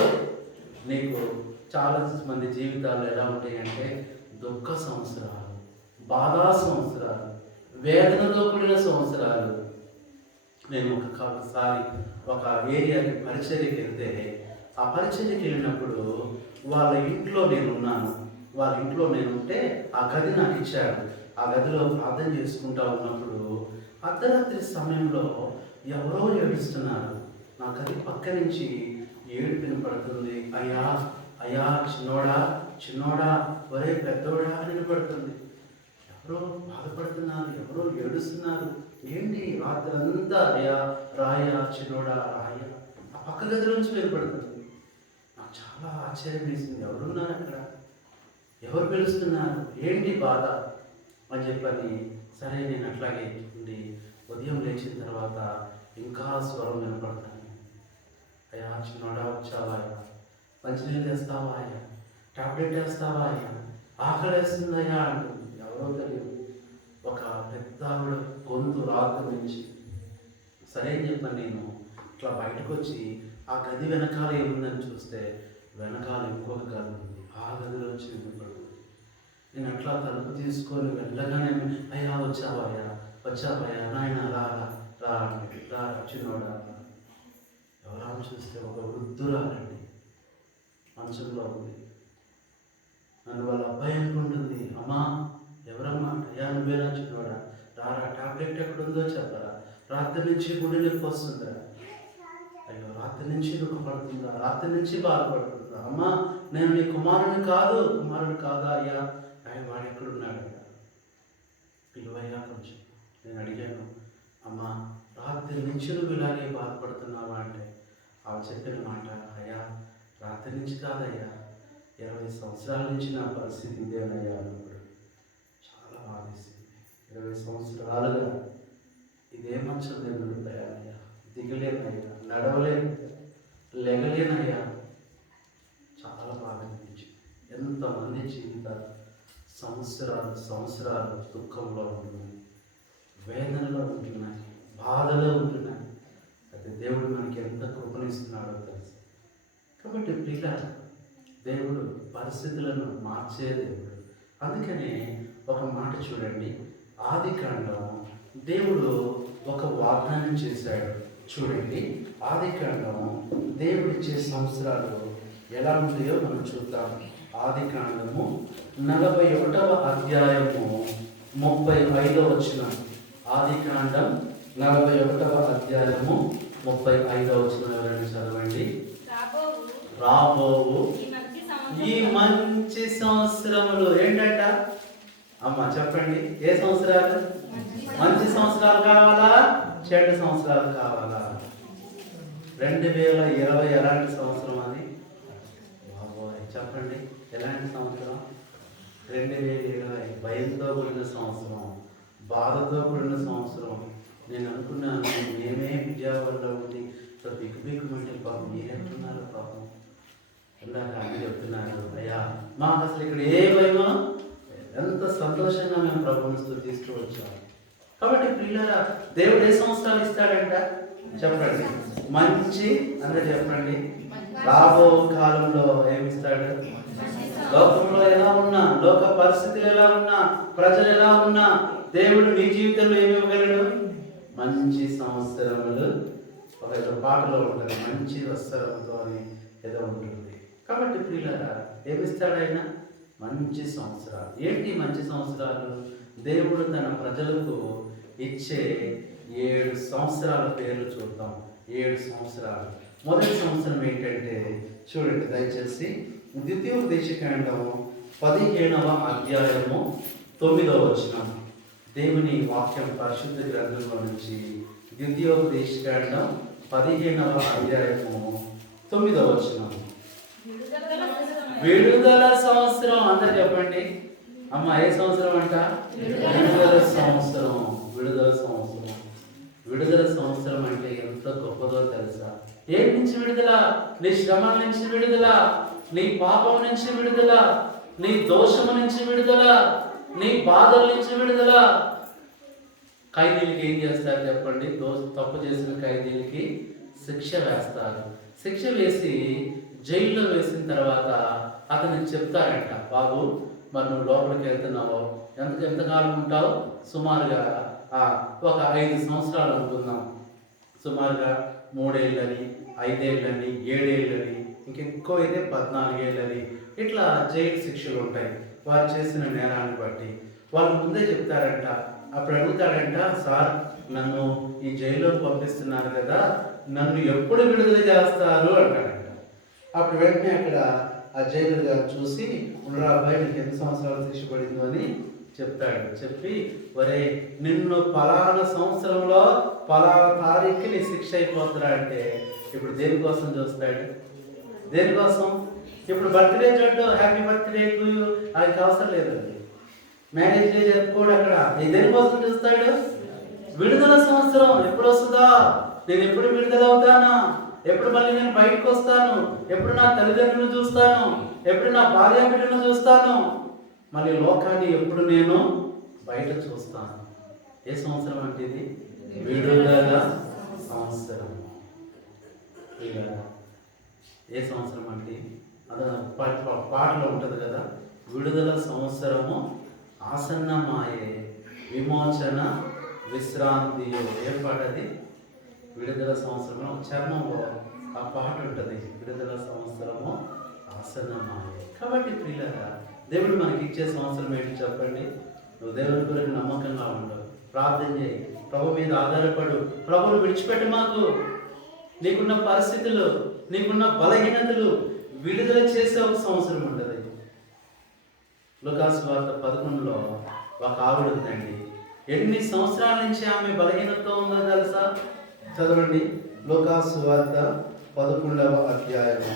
నీకు చాలా మంది జీవితాలు ఎలా ఉంటాయంటే దుఃఖ సంవత్సరాలు, బాధా సంవత్సరాలు, వేదనతో కూడిన సంవత్సరాలు. నేను ఒకసారి ఒక ఏరియాకి పరిచర్యకి వెళ్తే, ఆ పరిచర్యకి వెళ్ళినప్పుడు వాళ్ళ ఇంట్లో నేను ఉన్నాను. వాళ్ళ ఇంట్లో నేను ఉంటే ఆ గది నాకు ఇచ్చాడు. ఆ గదిలో ప్రార్థన చేసుకుంటా ఉన్నప్పుడు అర్ధరాత్రి సమయంలో ఎవరో ఏడుస్తున్నారు. నా గది పక్క నుంచి ఏడుపు వినపడుతుంది. అయ్యా అయ్యా, చిన్నోడా చిన్నోడా, ఒరే పెద్దోడా అని వినపడుతుంది. ఎవరో బాధపడుతున్నారు, ఎవరో ఏడుస్తున్నారు. ఏంటి రాత్రి అంతా అయ్యా రాయా చిన్నోడా రాయా ఆ పక్క గది నుంచి వినపడుతుంది. నాకు చాలా ఆశ్చర్యం వేసింది. ఎవరున్నారు అక్కడ? ఎవరు పిలుస్తున్నారు? ఏంటి బాధ అని చెప్పని సరే నేను అట్లాగే ఉండి ఉదయం లేచిన తర్వాత ఇంకా స్వరం వినపడతాను. అయ్యా చిన్నోడా వచ్చావా, అయ్యా మంచినీళ్ళు తెస్తావా, అయ్యా టాబ్లెట్ వేస్తావా, అయ్యా ఆకలి వేస్తుందయ్యా అంటుంది. ఎవరో తెలియదు. ఒక పెద్ద ఆవిడ గొంతు రాత్రి నుంచి. సరే అని చెప్పాను. నేను ఇట్లా బయటకు వచ్చి ఆ గది వెనకాల ఏముందని చూస్తే వెనకాల ఇంకొక గది ఉంది. ఆ గదిలో వచ్చి వినపడుతుంది. నేను అట్లా తలుపు తీసుకొని వెళ్ళగానే అయ్యా వచ్చావయ్యా వచ్చావయ్యా నాయన రా రా రా చిన్నోడా. ఎవరా చూస్తే ఒక వృద్ధురాలండి, మంచంలో ఉంది. నన్ను వాళ్ళ అబ్బాయి అనుకుంటుంది. అమ్మా ఎవరమ్మా? అయ్యా నువ్వేనా చిన్నోడా, రారా టాబ్లెట్ ఎక్కడుందో చెప్పరా, రాత్రి నుంచి గుండె నొప్పి వస్తుందా, అయ్యో రాత్రి నుంచి దుఃఖపడుతుందా, రాత్రి నుంచి బాధపడుతుందా, అమ్మా నేను నీ కుమారుడు కాదా అయ్యా, ఆయన వాడు ఎక్కడున్నాడు పిలువయ్యా కొంచెం. నేను అడిగాను, అమ్మా రాత్రి నుంచి నువ్వు ఇలాగే బాధపడుతున్నావా అంటే ఆమె చెప్పిన మాట, అయ్యా రాత్రి నుంచి కాదయ్యా 20 సంవత్సరాల నుంచి నా పరిస్థితి ఇదేనయ్యా అన్నప్పుడు చాలా బాధేసింది. 20 సంవత్సరాలుగా ఇదే మంచం నేను ఉంటాయా, దిగలేనయ్యా, నడవలేను, లెగలేనయ్యా. చాలా బాధ అనిపించింది. ఎంతమంది జీవితాలు సంవత్సరాలు దుఃఖంలో ఉంటున్నాయి, వేదనలో ఉంటున్నాయి, బాధలో ఉంటున్నాయి. అయితే దేవుడు మనకి ఎంత కృపణిస్తున్నాడో తెలుసు. కాబట్టి ప్రియుల దేవుడు పరిస్థితులను మార్చే దేవుడు. అందుకనే ఒక మాట చూడండి, ఆదికాండం దేవుడు ఒక వాగ్దానం చేశాడు. చూడండి, ఆదికాండం దేవుడు ఇచ్చే సంవత్సరాలు ఎలా ఉంటాయో మనం చూద్దాం. ఆదికాండము 41వ అధ్యాయము 35వ వచనం. ఆదికాండం 41వ అధ్యాయము 35వ వచనం ఎవరైనా చదవండి. రాబోవు ఈ మంచి సంవత్సరములు ఏంటంట? అమ్మ చెప్పండి, ఏ సంవత్సరాలు? మంచి సంవత్సరాలు కావాలా, చెడ్డ సంవత్సరాలు కావాలా? 2020 ఎలాంటి సంవత్సరం అది? బాబోయ్ చెప్పండి, ఎలాంటి సంవత్సరం? 2020 భయంతో కూడిన సంవత్సరం, బాధతో కూడిన సంవత్సరం. నేను అనుకున్నాను మేమే విజయవాడలో ఉండి బిక్కుమంటే పాపం మీరెంటున్నారు పాపం. ఇందాక అన్ని చెప్తున్నారు, అయ్యా మాకు అసలు ఇక్కడ ఏ భయమో, ఎంత సంతోషంగా మేము ప్రభువుని స్తుతిస్తూ వచ్చాము. కాబట్టి ప్రియులారా, దేవుడు ఏ సంవత్సరాలు ఇస్తాడంట చెప్పండి? మంచి అందరూ చెప్పండి. రాబో కాలంలో ఏమిస్తాడు? లోకంలో ఎలా ఉన్నా, లోక పరిస్థితులు ఎలా ఉన్నా, ప్రజలు ఎలా ఉన్నా, దేవుడు నీ జీవితంలో ఏమి ఇవ్వగలడు? మంచి సంవత్సరములు. ఒక ఏదో పాటలో ఉంటుంది, మంచి వస్త్రంతో అని ఏదో ఉంటుంది. కాబట్టి ప్రియులారా, ఏమిస్తాడు ఆయన? మంచి సంవత్సరాలు. ఏంటి మంచి సంవత్సరాలు? దేవుడు తన ప్రజలకు ఇచ్చే 7 సంవత్సరాల పేర్లు చూద్దాం. 7 సంవత్సరాలు. మొదటి సంవత్సరం ఏంటంటే చూడండి దయచేసి, ద్వితీయోపదేశకాండం 15వ అధ్యాయము 9వ వచనం. దేవుని వాక్యం పరిశుద్ధ గ్రంథంలో నుంచి ద్వితీయోపదేశకాండం 15వ అధ్యాయము 9వ వచనం. విడుదల సంవత్సరం. అందరు చెప్పండి అమ్మ, ఏ సంవత్సరం అంట? విడుదల సంవత్సరం. విడుదల సంవత్సరం. విడుదల సంవత్సరం అంటే ఎంత గొప్పదో తెలుసా? ఏం నుంచి విడుదల? నీ శ్రమల నుంచి విడుదల, నీ పాపం నుంచి విడుదల, నీ దోషము నుంచి విడుదల, నీ బాధల నుంచి విడుదల. ఖైదీలకి ఏం చేస్తారు చెప్పండి? తప్పు చేసిన ఖైదీలకి శిక్ష వేస్తారు. శిక్ష వేసి జైల్లో వేసిన తర్వాత అతనికి చెప్తారంట, బాబు మరి నువ్వు లోపలికి వెళ్తున్నావు, ఎంతకాలం ఉంటావు? సుమారుగా ఒక 5 సంవత్సరాలు అనుకుందాం. సుమారుగా 3 ఏళ్ళని, 5 ఏళ్ళని, 7 ఏళ్ళని, ఇంకెక్కువ అయితే 14 ఏళ్ళని, ఇట్లా జైలు శిక్షలు ఉంటాయి వారు చేసిన నేరాన్ని బట్టి. వాళ్ళు ముందే చెప్తారంట. అప్పుడు అడుగుతాడంట, సార్ నన్ను ఈ జైల్లోకి పంపిస్తున్నారు కదా, నన్ను ఎప్పుడు విడుదల చేస్తారు అంటాడంట. అప్పుడు వెంటనే అక్కడ ఆ జైలు గారు చూసి, ఉండరా అబ్బాయి నీకు ఎన్ని సంవత్సరాలు శిక్ష పడిందో అని చెప్తాడు. చెప్పి, ఒరే నిన్ను పలానా సంవత్సరంలో పలానా తారీఖుకి నీ శిక్ష అయిపోతురా అంటే, ఇప్పుడు దేనికోసం చూస్తాడు? దేనికోసం? ఇప్పుడు బర్త్డే చూడ్డు, హ్యాపీ బర్త్డే టు యూ, అది అవసరం లేదండి. మ్యారేజ్ డే జరుపుకోడు అక్కడ. దేనికోసం చూస్తాడు? విడుదల సంవత్సరం ఎప్పుడు వస్తుందా, నేను ఎప్పుడు విడుదల అవుతానా, ఎప్పుడు మళ్ళీ నేను బయటకు వస్తాను, ఎప్పుడు నా తల్లిదండ్రులను చూస్తాను, ఎప్పుడు నా భార్య బిడ్డను చూస్తాను, మళ్ళీ లోకాన్ని ఎప్పుడు నేను బయట చూస్తాను. ఏ సంవత్సరం అంటే ఇది? విడుదల సంవత్సరం. ఏ సంవత్సరం అంటే అది పాటలో ఉంటుంది కదా, విడుదల సంవత్సరము ఆసన్నమాయే విమోచన విశ్రాంతియో. ఏం పాట అది? విడుదల సంవత్సరంలో చర్మంలో ఆ పాట ఉంటుంది, విడుదల సంవత్సరము ఆసన్నమాయే. కాబట్టి ప్రియులారా, దేవుడు మనకి ఇచ్చే సంవత్సరం ఏంటి చెప్పండి? నువ్వు దేవుని గురించి నమ్మకంగా ఉండవు, ప్రార్థన చేయి, ప్రభు మీద ఆధారపడు, ప్రభువును విడిచిపెట్టు. మాకు నీకున్న పరిస్థితులు, నీకున్న బలహీనతలు విడుదల చేసే ఒక సంవత్సరం ఉంటుంది. లూకాసు వార్త 11లో ఒక ఆవిడ ఉందండి. ఎన్ని సంవత్సరాల నుంచి ఆమె బలహీనతతో ఉందో తెలుసా? చదవండి, లూకాసు వార్త 11వ అధ్యాయము.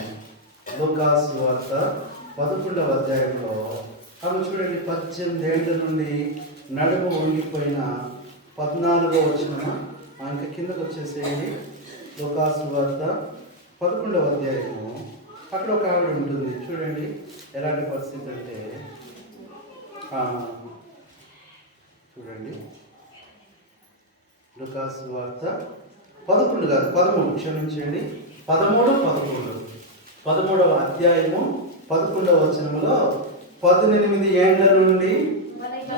లూకాసు వార్త 11వ అధ్యాయంలో ఆమె చూడండి, 18 ఏళ్ల నుండి నడుము వంగిపోయిన 14వ వచనమా, ఇంకా కిందకు వచ్చేసేయండి. లూకాసు వార్త 11వ అధ్యాయము. అక్కడ ఒక ఆవిడ ఉంటుంది చూడండి, ఎలాంటి పరిస్థితి అంటే చూడండి, లూకాసు వార్త 11 కాదు 13, క్షమించండి, 13వ అధ్యాయము 11వ వచనములో 18 ఏళ్ల నుండి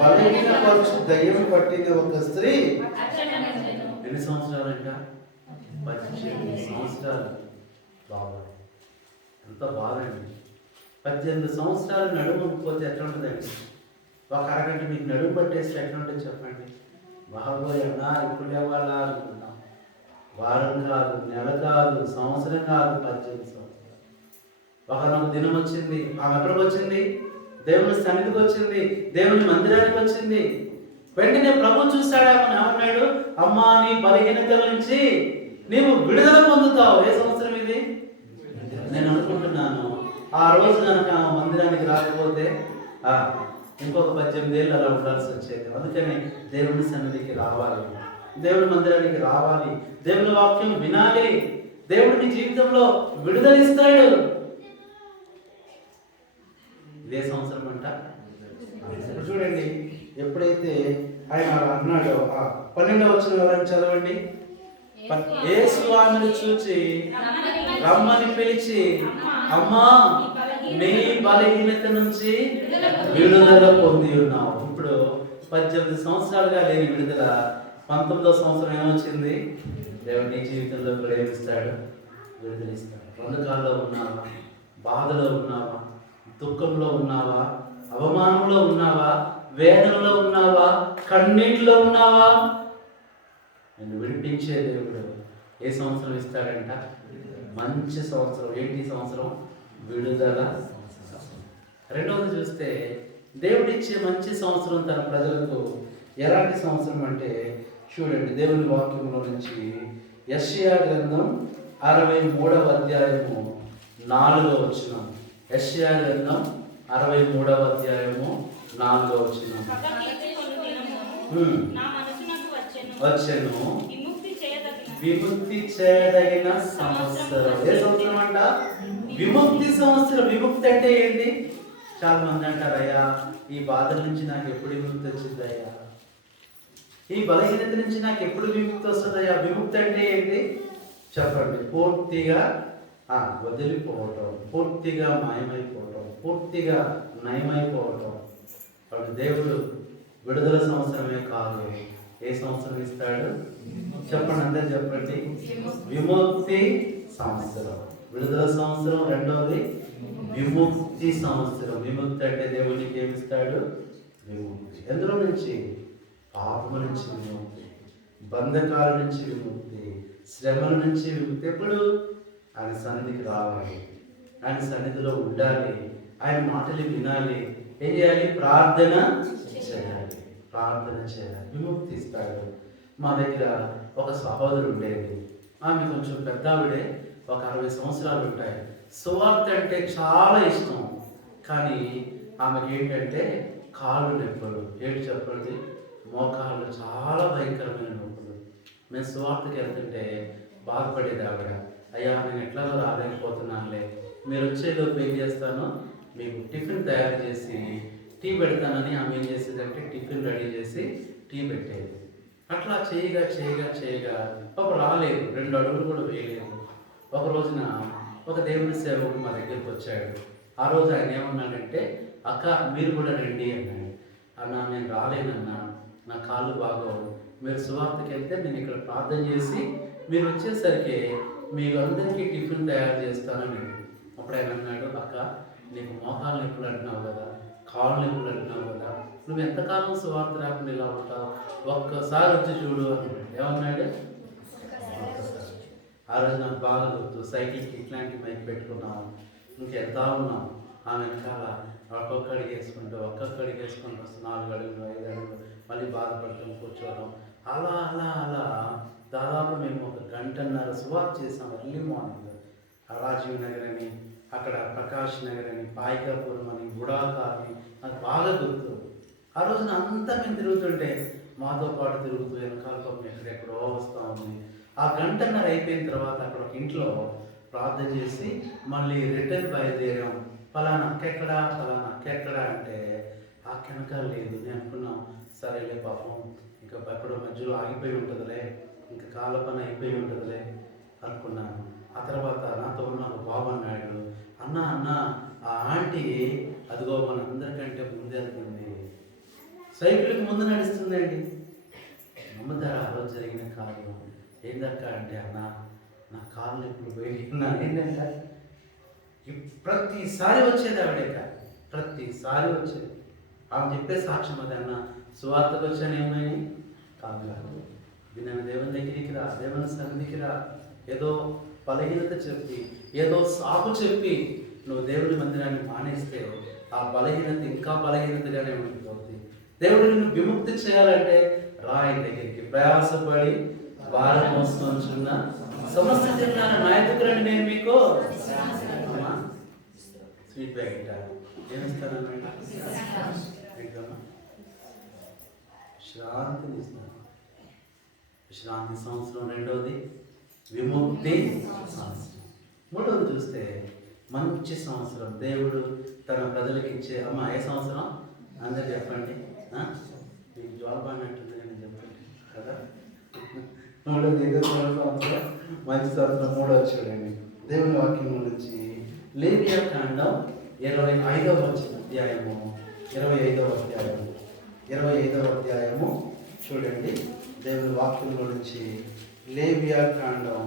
బలహీనపరచు దయ్యం పట్టిన ఒక స్త్రీ. ఎన్ని సంవత్సరాలంట? 18 సంవత్సరాలు. బాబా ఎంత బాధ అండి. 18 సంవత్సరాలు నడుము పోతే ఎట్లా ఉంటుందండి? ఒక అరగంట మీకు నడుము పట్టేస్తే ఎట్లా ఉంటుంది చెప్పండి? బాబోయ్ అన్నా ఇప్పుడు లేవాలా అనుకున్నాం. వారం కాదు, నెల కాదు, సంవత్సరం కాదు, 18 సంవత్సరాలు. ఒకనొక దినం వచ్చింది, ఆమె ఎక్కడికి వచ్చింది? దేవుని సన్నిధికి వచ్చింది, దేవుని మందిరానికి వచ్చింది. వెంటనే ప్రభు చూశాడు, ఆమెను ఏమన్నాడు, అమ్మా నీ బలహీనతల నుంచి నీవు విడుదల పొందుతావు. ఏ సంవత్సరం ఇది? నేను అనుకుంటున్నాను ఆ రోజు కనుక మందిరానికి రాకపోతే ఇంకొక 18 ఏళ్ళు అలా ఉండాల్సి వచ్చేది. అందుకని దేవుని సన్నిధికి రావాలి, దేవుని మందిరానికి రావాలి, దేవుని వాక్యం వినాలి, దేవుడిని జీవితంలో విడుదలిస్తాడు. ఇదే సంవత్సరం అంట. చూడండి, ఎప్పుడైతే ఆయన అన్నాడో 12వ వచనం చదవండి. యేసు ఆమెను చూచి రమ్మని పిలిచి, అమ్మా నీ బలహీనత నుంచి విడుదల పొంది ఉన్నావు. ఇప్పుడు 18 సంవత్సరాలుగా లేని విడుదల 19వ సంవత్సరం ఏమొచ్చింది? దేవుడు నీ జీవితంలో ప్రేమిస్తాడు, విడుదలిస్తాడు. బంధకాల్లో ఉన్నావా, బాధలో ఉన్నావా, దుఃఖంలో ఉన్నావా, అవమానంలో ఉన్నావా, వేదనలో ఉన్నావా, కన్నీటిలో ఉన్నావా, నిన్ను విడిపించే దేవుడు ఏ సంవత్సరం ఇస్తాడంట? మంచి సంవత్సరం. ఏంటి సంవత్సరం? విడుదల. రెండవది చూస్తే దేవుడిచ్చే మంచి సంవత్సరం తన ప్రజలకు ఎలాంటి సంవత్సరం అంటే, చూడండి దేవుని వాక్యంలో నుంచి యెషయా గ్రంథం 63వ అధ్యాయము 4వ వచనం. యెషయా గ్రంథం 63వ అధ్యాయము 4వ వచనం. వచ్చెను విముక్తి చేయదగిన సంవత్సరం. ఏ సంవత్సరం అంట? విముక్తి సంవత్సరం. విముక్తి అంటే ఏంటి? చాలా మంది అంటారు, అయ్యా ఈ బాధల నుంచి నాకు ఎప్పుడు విముక్తి వచ్చింది అయ్యా, ఈ బలహీనత నుంచి నాకు ఎప్పుడు విముక్తి వస్తుందయ్యా. విముక్తి అంటే ఏంటి చెప్పండి? పూర్తిగా వదిలిపోవటం, పూర్తిగా మాయమైపోవటం, పూర్తిగా నయమైపోవటం. కాబట్టి దేవుడు విడుదల సంవత్సరమే కాదు, ఏ సంవత్సరం ఇస్తాడు చెప్పండి, అందరు చెప్పండి. విముక్తి సంవత్సరం, విడుదల సంవత్సరం. రెండవది విముక్తి సంవత్సరం. విముక్తి అంటే దేవునికి ఏమిస్తాడు? విముక్తి. ఎందులో నుంచి? పాపము నుంచి విముక్తి, బంధకాల నుంచి విముక్తి, శ్రమల నుంచి విముక్తి. ఎప్పుడు? ఆయన సన్నిధికి రావాలి, ఆయన సన్నిధిలో ఉండాలి, ఆయన మాటలు వినాలి. ఏం చేయాలి? ప్రార్థన చేయాలి, ప్రార్థన చేయాలి. విముక్తి ఇస్తాడు. మా దగ్గర ఒక సహోదరు ఉండేది, ఆమె కొంచెం పెద్దావిడే, ఒక 60 సంవత్సరాలు ఉంటాయి. సువార్త అంటే చాలా ఇష్టం, కానీ ఆమెకి ఏంటంటే కాళ్ళు నొప్పులు. ఏంటి చెప్పండి? మోకాళ్ళు చాలా భయంకరమైన నొప్పులు. మేము సువార్తకి వెళ్తుంటే బాధపడేది ఆవిడ, అయ్యా నేను ఎట్లాగో రాలేకపోతున్నానులే, మీరు వచ్చేలోపు ఏం చేస్తాను, మీకు టిఫిన్ తయారు చేసి టీ పెడతానని ఆమె ఏం చేసేదంటే టిఫిన్ రెడీ చేసి టీ పెట్టేది. అట్లా చేయగా చేయగా చేయగా ఒక రాలేదు, 2 అడుగులు కూడా వేయలేదు. ఒక రోజున ఒక దేవుని సేవకుడు మా దగ్గరికి వచ్చాడు. ఆ రోజు ఆయన ఏమన్నాడంటే, అక్క మీరు కూడా రండి అన్నాడు. అన్నా నేను రాలేనన్నా, నా కాళ్ళు బాగోవు, మీరు సువార్తకి వెళ్తే నేను ఇక్కడ ప్రార్థన చేసి మీరు వచ్చేసరికి మీకు అందరికీ టిఫిన్ తయారు చేస్తానని. అప్పుడు ఆయన అన్నాడు, అక్క నీకు మోకాలు నొప్పులు అంటున్నావు కదా, కాళ్ళు నొప్పులు అంటున్నావు కదా, నువ్వు ఎంతకాలం సువార్త రాకుండా ఇలా ఉంటావు, ఒక్కసారి వచ్చి చూడు అన్నాడు. ఏమన్నాడు? ఆ రోజు నాకు బాగా గుర్తు, సైకిల్కి ఇట్లాంటి మైక్ పెట్టుకున్నాము, ఇంకెళ్తా ఉన్నాం. ఆమె వెనకాల ఒక్కొక్క అడిగి వేసుకుంటూ 4 అడుగులు 5 అడుగులు మళ్ళీ బాధపడటం, కూర్చోవడం, అలా అలా అలా దాదాపు మేము 1 గంటన్నర సువార్త చేసాం. ఎర్లీ మార్నింగ్ రాజీవ్ నగర్ అని, అక్కడ ప్రకాష్ నగర్ అని, పాయికాపురం అని, గుడాక అని, నాకు బాగా గుర్తు. ఆ రోజున అంతా మేము తిరుగుతుంటే మాతో పాటు తిరుగుతూ వెనకాల పాపం ఎక్కడెక్కడో వస్తూ ఉంది. ఆ గంటన్నర అయిపోయిన తర్వాత అక్కడ ఒక ఇంట్లో ప్రార్థన చేసి మళ్ళీ రిటర్న్ బయలుదేరాం. ఫలానా అక్కెక్కడా అంటే ఆ కెనకాల లేదు. నేను అనుకున్నాం, సరేలే పాపం ఇంకా ఎక్కడో మధ్యలో ఆగిపోయి ఉంటుందిలే, ఇంకా కాళ్ళ పని అయిపోయి ఉంటుందిలే అనుకున్నాను. ఆ తర్వాత నాతో ఉన్న ఒక బాబు అన్నాడు, అన్న ఆ ఆంటీ అదిగో మనందరికంటే ముందు వెళ్తుంది, సైకిల్కి ముందు నడుస్తుందండి. నమ్ముతారా? ఆ రోజు జరిగిన కార్యం ఏందక్క అంటే, అన్న నా కాళ్ళు ఇప్పుడు పోయినా ఏంటంటే ప్రతిసారి వచ్చేది ఆవిడేక, ప్రతిసారి వచ్చేది. ఆమె చెప్పే సాక్ష్యం అది, అన్న సువార్తకు వచ్చాను ఏమని కాదు, నేను దేవుని దగ్గరికి రా, దేవుని సన్నిధికి రా, ఏదో బలహీనత చెప్పి, ఏదో సాకు చెప్పి నువ్వు దేవుని మందిరాన్ని మానేస్తే ఆ బలహీనత ఇంకా బలహీనతగానే ఉండిపోతుంది. దేవుడు నిన్ను విముక్తి చేయాలంటే రాయి దగ్గరికి ప్రయాసపడి భారం మోసుకొంచున్న సమస్య తిన్నాను నా ఎదుగురండి నేను మీకు స్వీట్ బ్యాగ్ ఇట్టారు ఏమిస్తానన్నా విశ్రాంతిని ఇస్తాను. విశ్రాంతి సంవత్సరం రెండవది విముక్తి సంవత్సరం. మూడవది చూస్తే మంచి సంవత్సరం దేవుడు తన ప్రజలకు ఇచ్చే ఏ సంవత్సరం అందరు చెప్పండి. మీకు జాబ్ అన్నట్టుంది నేను చెప్పండి కదా. మూడవది ఏదో సంవత్సరం మంచి సంవత్సరం. మూడవది చూడండి దేవుని వాక్యం నుంచి లేవియా కాండం 25వ అధ్యాయము 25వ అధ్యాయము చూడండి. దేవుని వాక్యంలో నుంచి లేవియా కాండం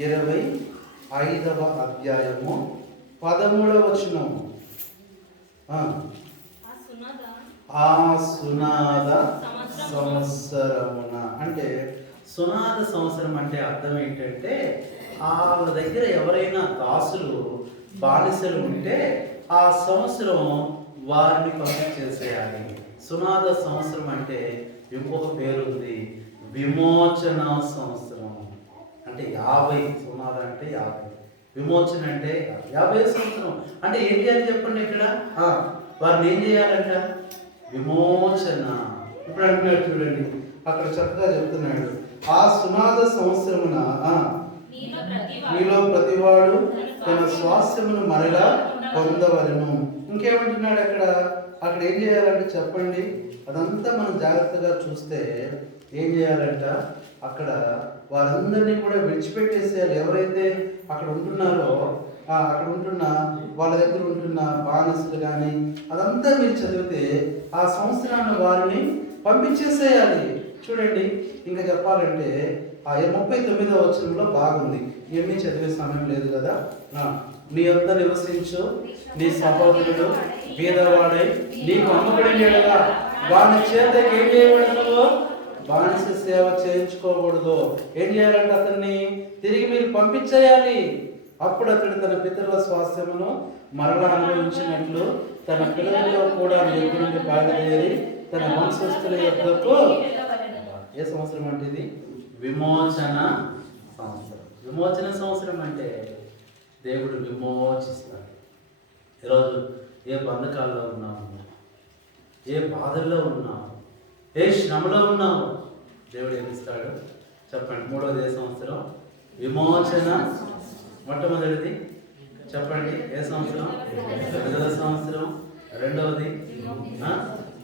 25వ అధ్యాయము 13వ వచనము. ఆ సునాద సంవత్సరమున అంటే సునాద సంవత్సరం అంటే అర్థం ఏంటంటే వాళ్ళ దగ్గర ఎవరైనా దాసులు బానిసలు ఉంటే ఆ సంవత్సరం వారిని పంపించేసేయాలి. సునాద సంవత్సరం అంటే ఇంకొక పేరుంది విమోచన సంవత్సరం. అంటే 50 సునాద అంటే 50, విమోచన అంటే 50 సంవత్సరం. అంటే ఏం చేయాలి చెప్పండి ఇక్కడ వారిని ఏం చేయాలంట విమోచన. ఇప్పుడు అంటున్నాడు చూడండి అక్కడ చక్కగా చెప్తున్నాడు ఆ సునాద సంవత్సరమున మీలో ప్రతివాడు తన స్వాస్థ్యమును మరలా పొందవలను. ఇంకేమంటున్నాడు అక్కడ ఏం చేయాలంటే చెప్పండి. అదంతా మనం జాగ్రత్తగా చూస్తే ఏం చేయాలంట అక్కడ వారందరినీ కూడా విడిచిపెట్టేసేయాలి. ఎవరైతే అక్కడ ఉంటున్నారో అక్కడ ఉంటున్న వాళ్ళ దగ్గర ఉంటున్న బానిసలు కానీ అదంతా మీరు చదివితే ఆ సంవత్సరాన్ని వారిని పంపించేసేయాలి. చూడండి ఇంకా చెప్పాలంటే ఆ 39వ వచనంలో బాగుంది. ఇవన్నీ చదివే సమయం లేదు కదా. నీ యొద్ద నివసించు నీ సహోదరుడు బీదవాడై నీకు అమ్మబడినగా వాని చేతకి ఏం చేయబడదు బానిస సేవ చేయించుకోకూడదు. ఏం చేయాలంటే అతన్ని తిరిగి మీరు పంపించేయాలి. అప్పుడు అతడు తన పితరుల స్వాస్థ్యమును మరలా అనుభవించినట్లు తన పిల్లలలో కూడా ఎదురు నుండి బయలుదేరి తన వంశస్థుల యొద్దకు. ఏ సంవత్సరం అంటే ఇది విమోచన సంవత్సరం. విమోచన సంవత్సరం అంటే దేవుడు విమోచిస్తాడు. ఈరోజు ఏ బంధకాల్లో ఉన్నాము, ఏ బాధల్లో ఉన్నాము, ఏ శ్రమలో ఉన్నాము, దేవుడు ఏమిస్తాడు చెప్పండి. మూడవది ఏ సంవత్సరం విమోచన. మొట్టమొదటిది చెప్పండి ఏ సంవత్సరం విడుదల సంవత్సరం. రెండవది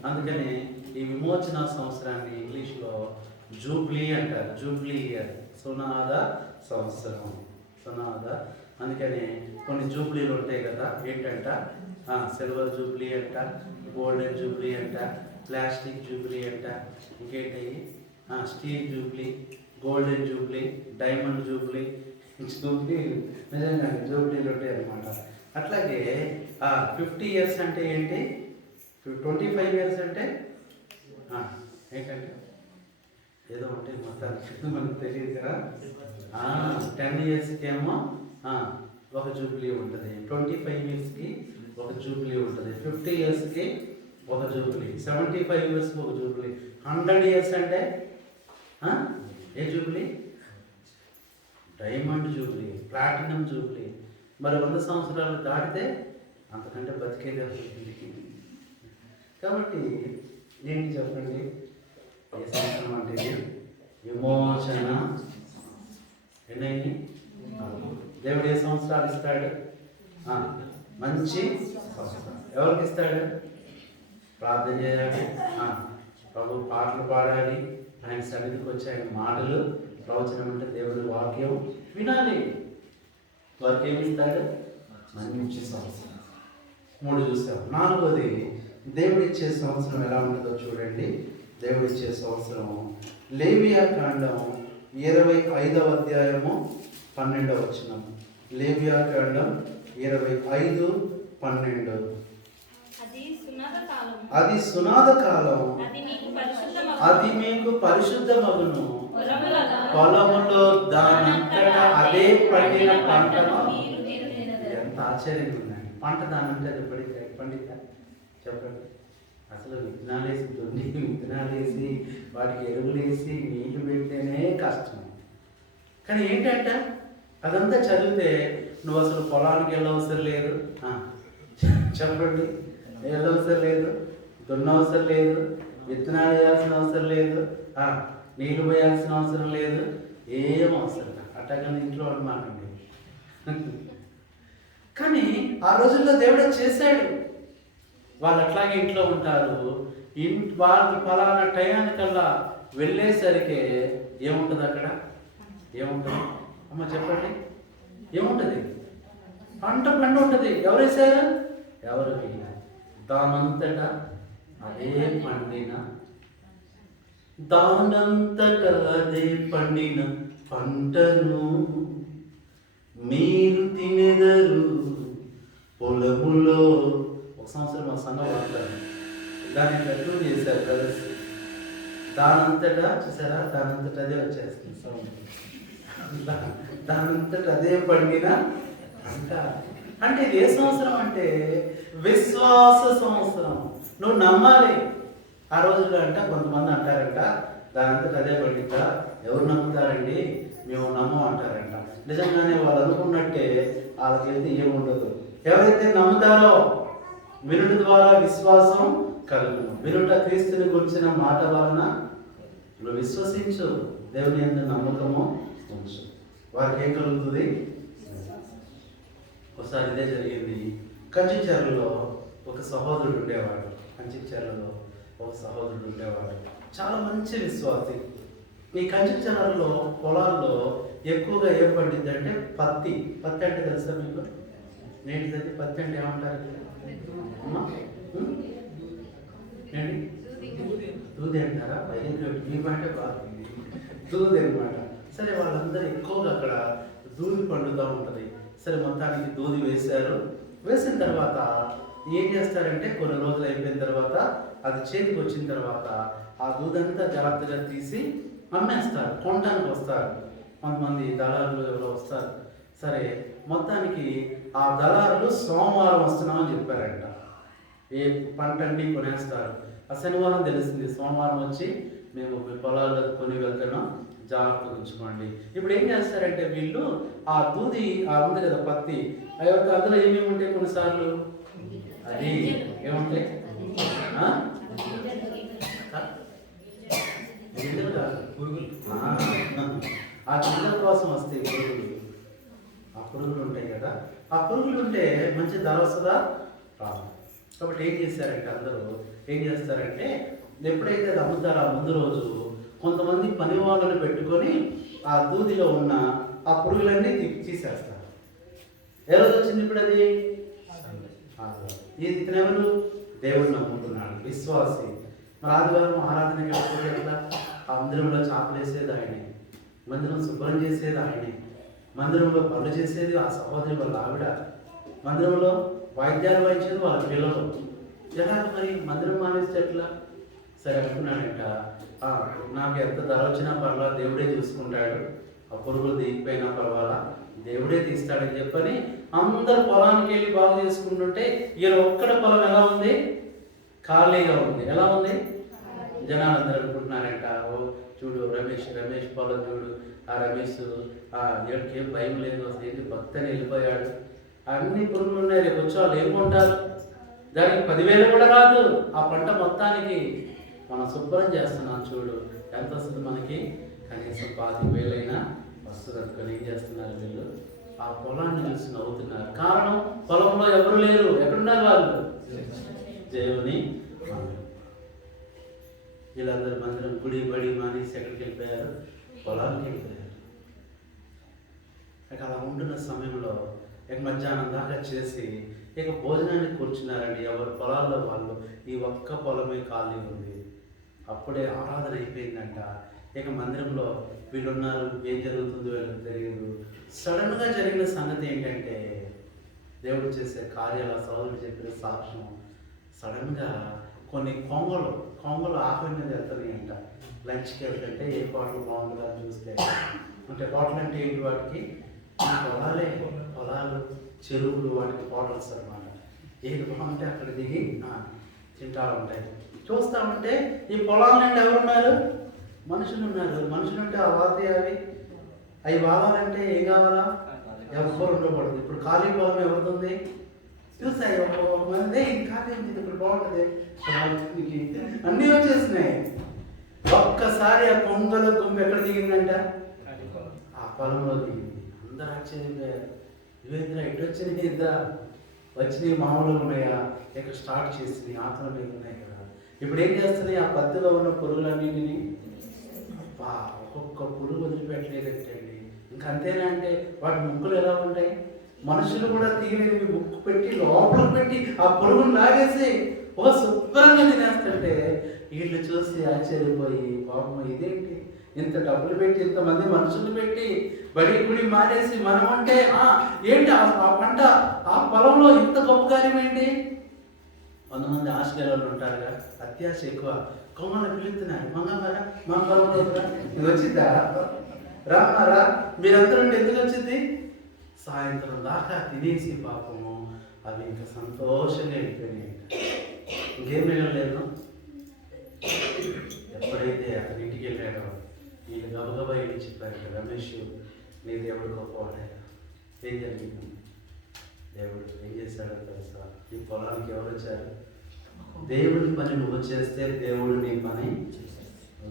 అందుకని ఈ విమోచన సంవత్సరాన్ని ఇంగ్లీష్లో జూబ్లీ అంటారు. జూబ్లీ ఇయర్, సునాద సంవత్సరం, సునాద. అందుకని కొన్ని జూబ్లీలు ఉంటాయి కదా. ఏంటంట సిల్వర్ జూబ్లీ అంట, గోల్డెన్ జూబ్లీ అంట, ప్లాస్టిక్ జూబ్లీ అంట, ఇంకేంటి steel Jubilee, golden Jubilee, diamond Jubilee, Jubilee. నిజంగా జూబ్లీలు ఉంటాయి అన్నమాట. అట్లాగే 50 years అంటే ఏంటి, 25 years అంటే ఏంటంటే ఏదో ఉంటాయి మొత్తానికి మనకు తెలియదు కదా. 10 yearsకి ఏమో ఒక జూబ్లీ ఉంటుంది, 25 yearsకి ఒక జూబ్లీ ఉంటుంది, 50 yearsకి ఒక జూబ్లీ, 75 yearsకి ఒక జూబ్లీ, 100 years అంటే ఏ jubilee? Diamond jubilee, platinum jubilee. మరి 100 సంవత్సరాలు దాటితే అంతకంటే బతికేదే ఉంటుంది. కాబట్టి ఏంటి చెప్పండి ఏ సంవత్సరం అంటే విమోచన. ఎన్నైంది? దేవుడు ఏ సంవత్సరాలు ఇస్తాడు? మంచి సంవత్సరం. ఎవరికి ఇస్తాడు? ప్రార్థన చేయాలి, ప్రభు పాటలు పాడాలి, ఆయన సన్నిధికి వచ్చి ఆయన మాటలు ప్రవచనం అంటే దేవుడి వాక్యం వినాలి. వారికి ఏమి ఇస్తాడు? మంచి సంవత్సరం. 3 చూస్తాం. 4వది దేవుడిచ్చే సంవత్సరం ఎలా ఉంటుందో చూడండి. దేవుడిచ్చే సంవత్సరం లేవియా కాండం 25వ అధ్యాయము 12వ వచనం. లేవియా కాండం 25:12. అది సునాద కాలం, అది మీకు పరిశుద్ధ మగును, పొలములో దానంతటా అదే పండిన పంట. ఎంత ఆశ్చర్యంగా ఉందండి. పంట దానంతట పండిత చెప్పండి. అసలు విత్తనాలు వేసి దున్ని విత్తనాలు వేసి వాటికి ఎరువులు వేసి నీళ్లు పెడితేనే కష్టం. కానీ ఏంటంట అదంతా చదివితే నువ్వు అసలు పొలానికి వెళ్ళవసరం లేదు, చెప్పండి, వెళ్ళవసరం లేదు, దున్నవసరం లేదు, విత్తనాలు వేయాల్సిన అవసరం లేదు, నీళ్లు పోయాల్సిన అవసరం లేదు, ఏం అవసరం అట్టగానే ఇంట్లో అనమాటండి. కానీ ఆ రోజుల్లో దేవుడే చేశాడు. వాళ్ళు అట్లాగే ఇంట్లో ఉంటారు. వాళ్ళు ఫలానా టయానికల్లా వెళ్ళేసరికి ఏముంటుంది అక్కడ? ఏముంటుంది అమ్మ చెప్పండి? ఏముంటుంది? పంట ఉంటుంది. ఎవరు వేశారు? ఎవరు వేయాలి? దానంతటా అదే పండిన పంటను మీరు తినెదరు పొలములో. ఒక సంవత్సరం మా సంఘం వాడతారు, దాన్ని ప్రకటన చేశారు బ్రదర్స్. దానంతటా చూసారా, దానంతటా అదే వచ్చేస్తుంది సౌండ్. దానంతటా అదే పండిన పంట. అంటే ఇది ఏ సంవత్సరం అంటే విశ్వాస సంవత్సరం. నువ్వు నమ్మాలి. ఆ రోజుల్లో అంట కొంతమంది అంటారంట దానంతటా అదే పండిద్దా. ఎవరు నమ్ముతారండి? మేము నమ్మం అంటారంట. నిజంగానే వాళ్ళు అనుకున్నట్టే వాళ్ళకి వెళ్తే ఏముండదు. ఎవరైతే నమ్ముతారో వినుట ద్వారా విశ్వాసం కలుగును. వినుట క్రీస్తుని గురించిన మాట వలన నువ్వు విశ్వసించు, దేవుని యందు నమ్మకము ఉంచు, వారికి ఏం కలుగుతుంది? ఒకసారి ఇదే జరిగింది. కంచిచెర్లలో ఒక సహోదరుడు ఉండేవాడు. కంచిచెర్లలో ఒక సహోదరుడు ఉండేవాడు, చాలా మంచి విశ్వాసి. ఈ కంచిచెర్లలో పొలాల్లో ఎక్కువగా ఏం పండిద్ది అంటే పత్తి. పత్తి అంటే తెలుసా మీకు? నేటిది పత్తి అంటే ఏమంటారు అమ్మా? ఏంటి? దూది అంటారా? మీ మాట బాగుంది, దూది అనమాట. సరే, వాళ్ళందరూ ఎక్కువగా అక్కడ దూది పండుతూ ఉంటుంది. సరే, మొత్తానికి దూది వేశారు. వేసిన తర్వాత ఏం చేస్తారంటే కొన్ని రోజులు అయిపోయిన తర్వాత అది చేతికి వచ్చిన తర్వాత ఆ దూదంతా జాగ్రత్తగా తీసి అమ్మేస్తారు, కొనడానికి వస్తారు. కొంతమంది దళారులు ఎవరో వస్తారు. సరే, మొత్తానికి ఆ దళారులు సోమవారం వస్తున్నామని చెప్పారంట. ఏ పంట అన్నీ కొనేస్తారు. ఆ శనివారం తెలిసింది, సోమవారం వచ్చి మేము పొలాల్లో కొని వెళ్తున్నాం, జాగ్రత్తగా ఉంచుకోండి. ఇప్పుడు ఏం చేస్తారంటే వీళ్ళు ఆ దూది ఉంది కదా పత్తి, అందులో ఏమేమి ఉంటాయి కొన్నిసార్లు? అది ఏముంటాయి? పురుగులు. ఆ గింజల కోసం వస్తాయి పురుగులు. ఆ పురుగులు ఉంటాయి కదా, ఆ పురుగులు ఉంటే మంచి ధర వస్తుందా? రాదు. కాబట్టి ఏం చేశారంటే అందరూ ఏం చేస్తారంటే ఎప్పుడైతే అది అమ్ముతారో ఆ ముందు రోజు కొంతమంది పని వాళ్ళని పెట్టుకొని ఆ దూదిలో ఉన్న ఆ పురుగులన్నీ తీసేస్తారు. ఏ రోజు వచ్చింది ఇప్పుడు అది? ఇతనెవరు? దేవుడు నమ్ముకున్నాడు, విశ్వాసి. మరి ఆదివారం ఆరాధనకి వెళ్ళిపోతే ఎట్లా? ఆ మందిరంలో చాపలేసేది ఆయనే, మందిరం శుభ్రం చేసేది ఆయనే, మందిరంలో పనులు చేసేది ఆ సహోదరి వాళ్ళ ఆవిడ, మందిరంలో వాయిద్యాలు వాయించేది వాళ్ళ పిల్లలు. ఎలాగ మరి మందిరం మానేస్తే ఎట్లా? సరే అనుకున్నాడంట, నాకు ఎంత ధర వచ్చినా పర్వాలా, దేవుడే చూసుకుంటాడు, ఆ పురుగులు దిగిపోయినా పర్వాలా, దేవుడే తీస్తాడని చెప్పని అందరు పొలానికి వెళ్ళి బాగు చేసుకుంటుంటే ఈయన ఒక్కడ పొలం ఎలా ఉంది? ఖాళీగా ఉంది. ఎలా ఉంది? జనాలు అందరూ అనుకుంటున్నారంట, ఓ చూడు రమేష్ పొలం చూడు, ఆ రమేష్ ఏం భయం లేదు, అసలు ఏంటి భక్తని వెళ్ళిపోయాడు, అన్ని పురుగులు ఉన్నాయి, రేపు వచ్చి వాళ్ళు ఏం కొంటారు? దానికి 10,000 కూడా రాదు. ఆ పంట మొత్తానికి మనం శుభ్రం చేస్తున్నాం చూడు, ఎంత వస్తుంది మనకి? కనీసం 25,000 వస్తుంది అనుకొని ఏం చేస్తున్నారు వీళ్ళు? ఆ పొలాన్ని చూసి నవ్వుతున్నారు. కారణం, పొలంలో ఎవరు లేరు. ఎక్కడున్నారు వాళ్ళు? దేవుని వీళ్ళందరూ మందిరం గుడి బడి మానేసి ఎక్కడికి వెళ్ళిపోయారు? పొలానికి వెళ్ళిపోయారు. ఇక అలా ఉంటున్న సమయంలో ఇక మధ్యాహ్నం దాకా చేసి ఇక భోజనానికి కూర్చున్నారండి. ఎవరు పొలాల్లో వాళ్ళు. ఈ ఒక్క పొలమే ఖాళీ ఉంది. అప్పుడే ఆరాధన అయిపోయిందంట. ఇక మందిరంలో వీళ్ళు ఉన్నారు, ఏం జరుగుతుందో వీళ్ళకి తెలియదు. సడన్గా జరిగిన సంగతి ఏంటంటే దేవుడు చేసే కార్యాల సోదరుడు చెప్పిన సాక్ష్యం. సడన్గా కొన్ని కొంగలు ఆకుల మీద వెళ్తున్నాయంట. లంచ్కి వెళ్తుంటే ఏ హోటల్ బాగుంటుందో అని చూస్తే, అంటే హోటల్ అంటే ఏంటి? వాటికి పొలాలు చెరువులు, వాటికి హోటల్స్ అనమాట. ఏది బాగుంటే అక్కడ దిగి తింటా ఉంటాయి. చూస్తూ ఉంటే ఈ పొలాల నుండి ఎవరున్నారు? మనుషులు ఉన్నారు. మనుషులు ఉంటే ఆ వాతాయి అవి వాడాలంటే ఏం కావాలా? ఎవరు ఉండకూడదు. ఇప్పుడు ఖాళీ పొలం ఎవరిది? చూసాయి మంది ఖాళీ ఉంది, ఇప్పుడు బాగుంటుంది, అన్నీ వచ్చేసినాయి. ఒక్కసారి ఆ కొంగల గుంపు ఎక్కడ దిగిందంట? ఆ పొలంలో దిగింది. అందరూ ఆశ్చర్యపోయారు. ఇవేంద్ర ఇటు వచ్చినాయి, ఇద్దరా వచ్చినాయి, మామూలుగా ఉన్నాయా? ఇక్కడ స్టార్ట్ చేసినాయి, ఆతల మీద ఉన్నాయి కదా. ఇప్పుడు ఏం చేస్తున్నాయి? ఆ పత్తిలో ఉన్న పురుగులన్నింటినీ ఒక్కొక్క పురుగు వదిలిపెట్టలేదంటండి. ఇంకా అంతేనా అంటే వాటి ముక్కులు ఎలా ఉంటాయి? మనుషులు కూడా తీయలేని ముక్కు పెట్టి లోపల పెట్టి ఆ పురుగును లాగేసి ఒక శుభ్రంగా తినేస్తుంటే వీళ్ళు చూసి ఆశ్చర్యపోయి, బాబు ఇదేంటి, ఇంత డబ్బులు పెట్టి ఇంతమంది మనుషులు పెట్టి బడి గుడి మారేసి మనం అంటే ఏంటి ఆ పంట ఆ పొలంలో ఇంత గొప్ప కార్యం ఏంటి? 100 మంది ఆస్ట్రేలియాలో ఉంటారుగా, అత్యాశ ఎక్కువ. కొమ్మలు పిలుస్తున్నారు, మంగమ్మరా మా పొలంలో ఇది వచ్చిందా? రామారా మీరందరూ ఎందుకు వచ్చింది? సాయంత్రం దాకా తినేసి పాపము అవి ఇంకా సంతోషంగా అయిపోయినాయి. ఇంకేం లేదు. ఎప్పుడైతే అతని ఇంటికి వెళ్ళాడో వీళ్ళు గబగబా ఇంటి చెప్పారు, రమేష్ నీ దేవుడు గొప్పవాడే. ఏం జరిగింది? దేవుడు ఏం చేశాడో తెలుసా? ఈ పొలానికి ఎవరు వచ్చారు? దేవుడి పని నువ్వు చేస్తే దేవుడు నీ పని.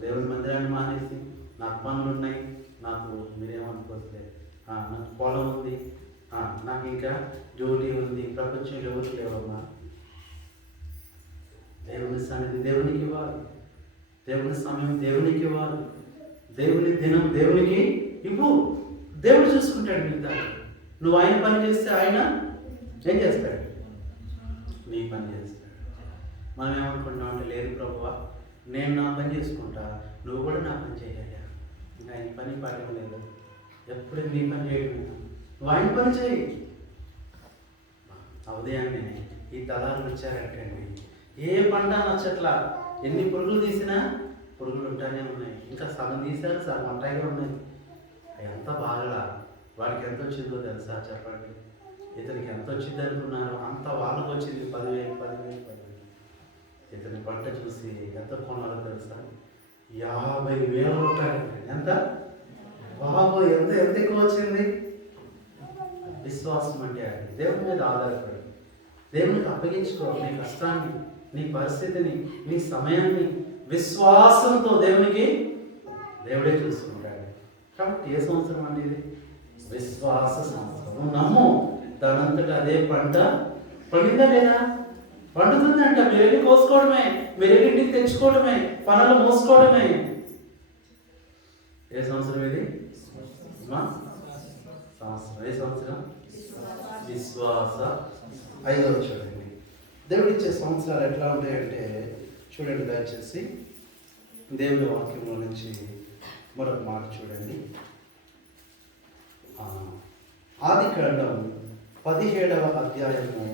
దేవుడి మందిరాన్ని మానేసి నాకు పనులు ఉన్నాయి, నాకు మీరేమనుకోవట్లే, నాకు పొలం ఉంది, నాకు ఇంకా డ్యూటీ ఉంది, ప్రపంచంలో ఎవరు లేవమ్మా. దేవుని సన్నిధి దేవునికి ఇవ్వాలి, దేవుని సమయం దేవునికి ఇవ్వాలి, దేవుని దినం దేవునికి ఇవ్వు. దేవుడు చూసుకుంటాడు మిగతా. నువ్వు ఆయన పని చేస్తే ఆయన ఏం చేస్తాడు? నీ పని చేస్తాడు. మనం ఏమనుకుంటున్నాం అంటే, లేదు ప్రభువా నేను నా పని చేసుకుంటా, నువ్వు కూడా నా పని చేయాలి. ఇంకా ఆయన పని పాఠం లేదు, ఎప్పుడు నీ పని చేయడం, నువ్వు ఆయన పని చేయి. ఉదయాన్నే ఈ దళాలు వచ్చారంటండి, ఏ పంట నచ్చట్లా, ఎన్ని పురుగులు తీసినా పురుగులు ఉంటానే ఉన్నాయి. ఇంకా సగం తీశారు, సగం ఉంటాయిగా ఉన్నాయి. అవి అంతా బాగా వాడికి ఎంత వచ్చిందో తెలుసా? చెప్పండి. ఇతనికి ఎంత వచ్చింది అనుకున్నారు? అంత వాళ్ళకు వచ్చింది 10,000. ఇతని పంట చూసి ఎంత కొనాలో తెలుసా? 50,000 రూపాయలు. ఎంత బాబు, ఎంత ఎక్కువ వచ్చింది? విశ్వాసం అంటే అది. దేవుని మీద ఆధారపడి దేవునికి అప్పగించుకో. నీ కష్టాన్ని, నీ పరిస్థితిని, నీ సమయాన్ని విశ్వాసంతో దేవునికి దేవుడే చూసుకుంటాడు. కాబట్టి ఏ సంవత్సరం అనేది? విశ్వాస సంవత్సరం. నువ్వు నమ్ము, దానంతటా అదే పంట పండిందా లేదా? పండుతుందంట. మీరు వెళ్ళి కోసుకోవడమే, మీరు వెళ్ళి తెచ్చుకోవడమే, పనులు మోసుకోవడమే. ఏ సంవత్సరం ఇది? సంవత్సరం. ఏ సంవత్సరం? విశ్వాస. 5వ చూడండి. దేవుడు ఇచ్చే సంవత్సరాలు ఎట్లా ఉంటాయంటే చూడండి దయచేసి. దేవుని వాక్యంలో నుంచి మరొక మాట చూడండి. ఆదికాండం 17వ అధ్యాయము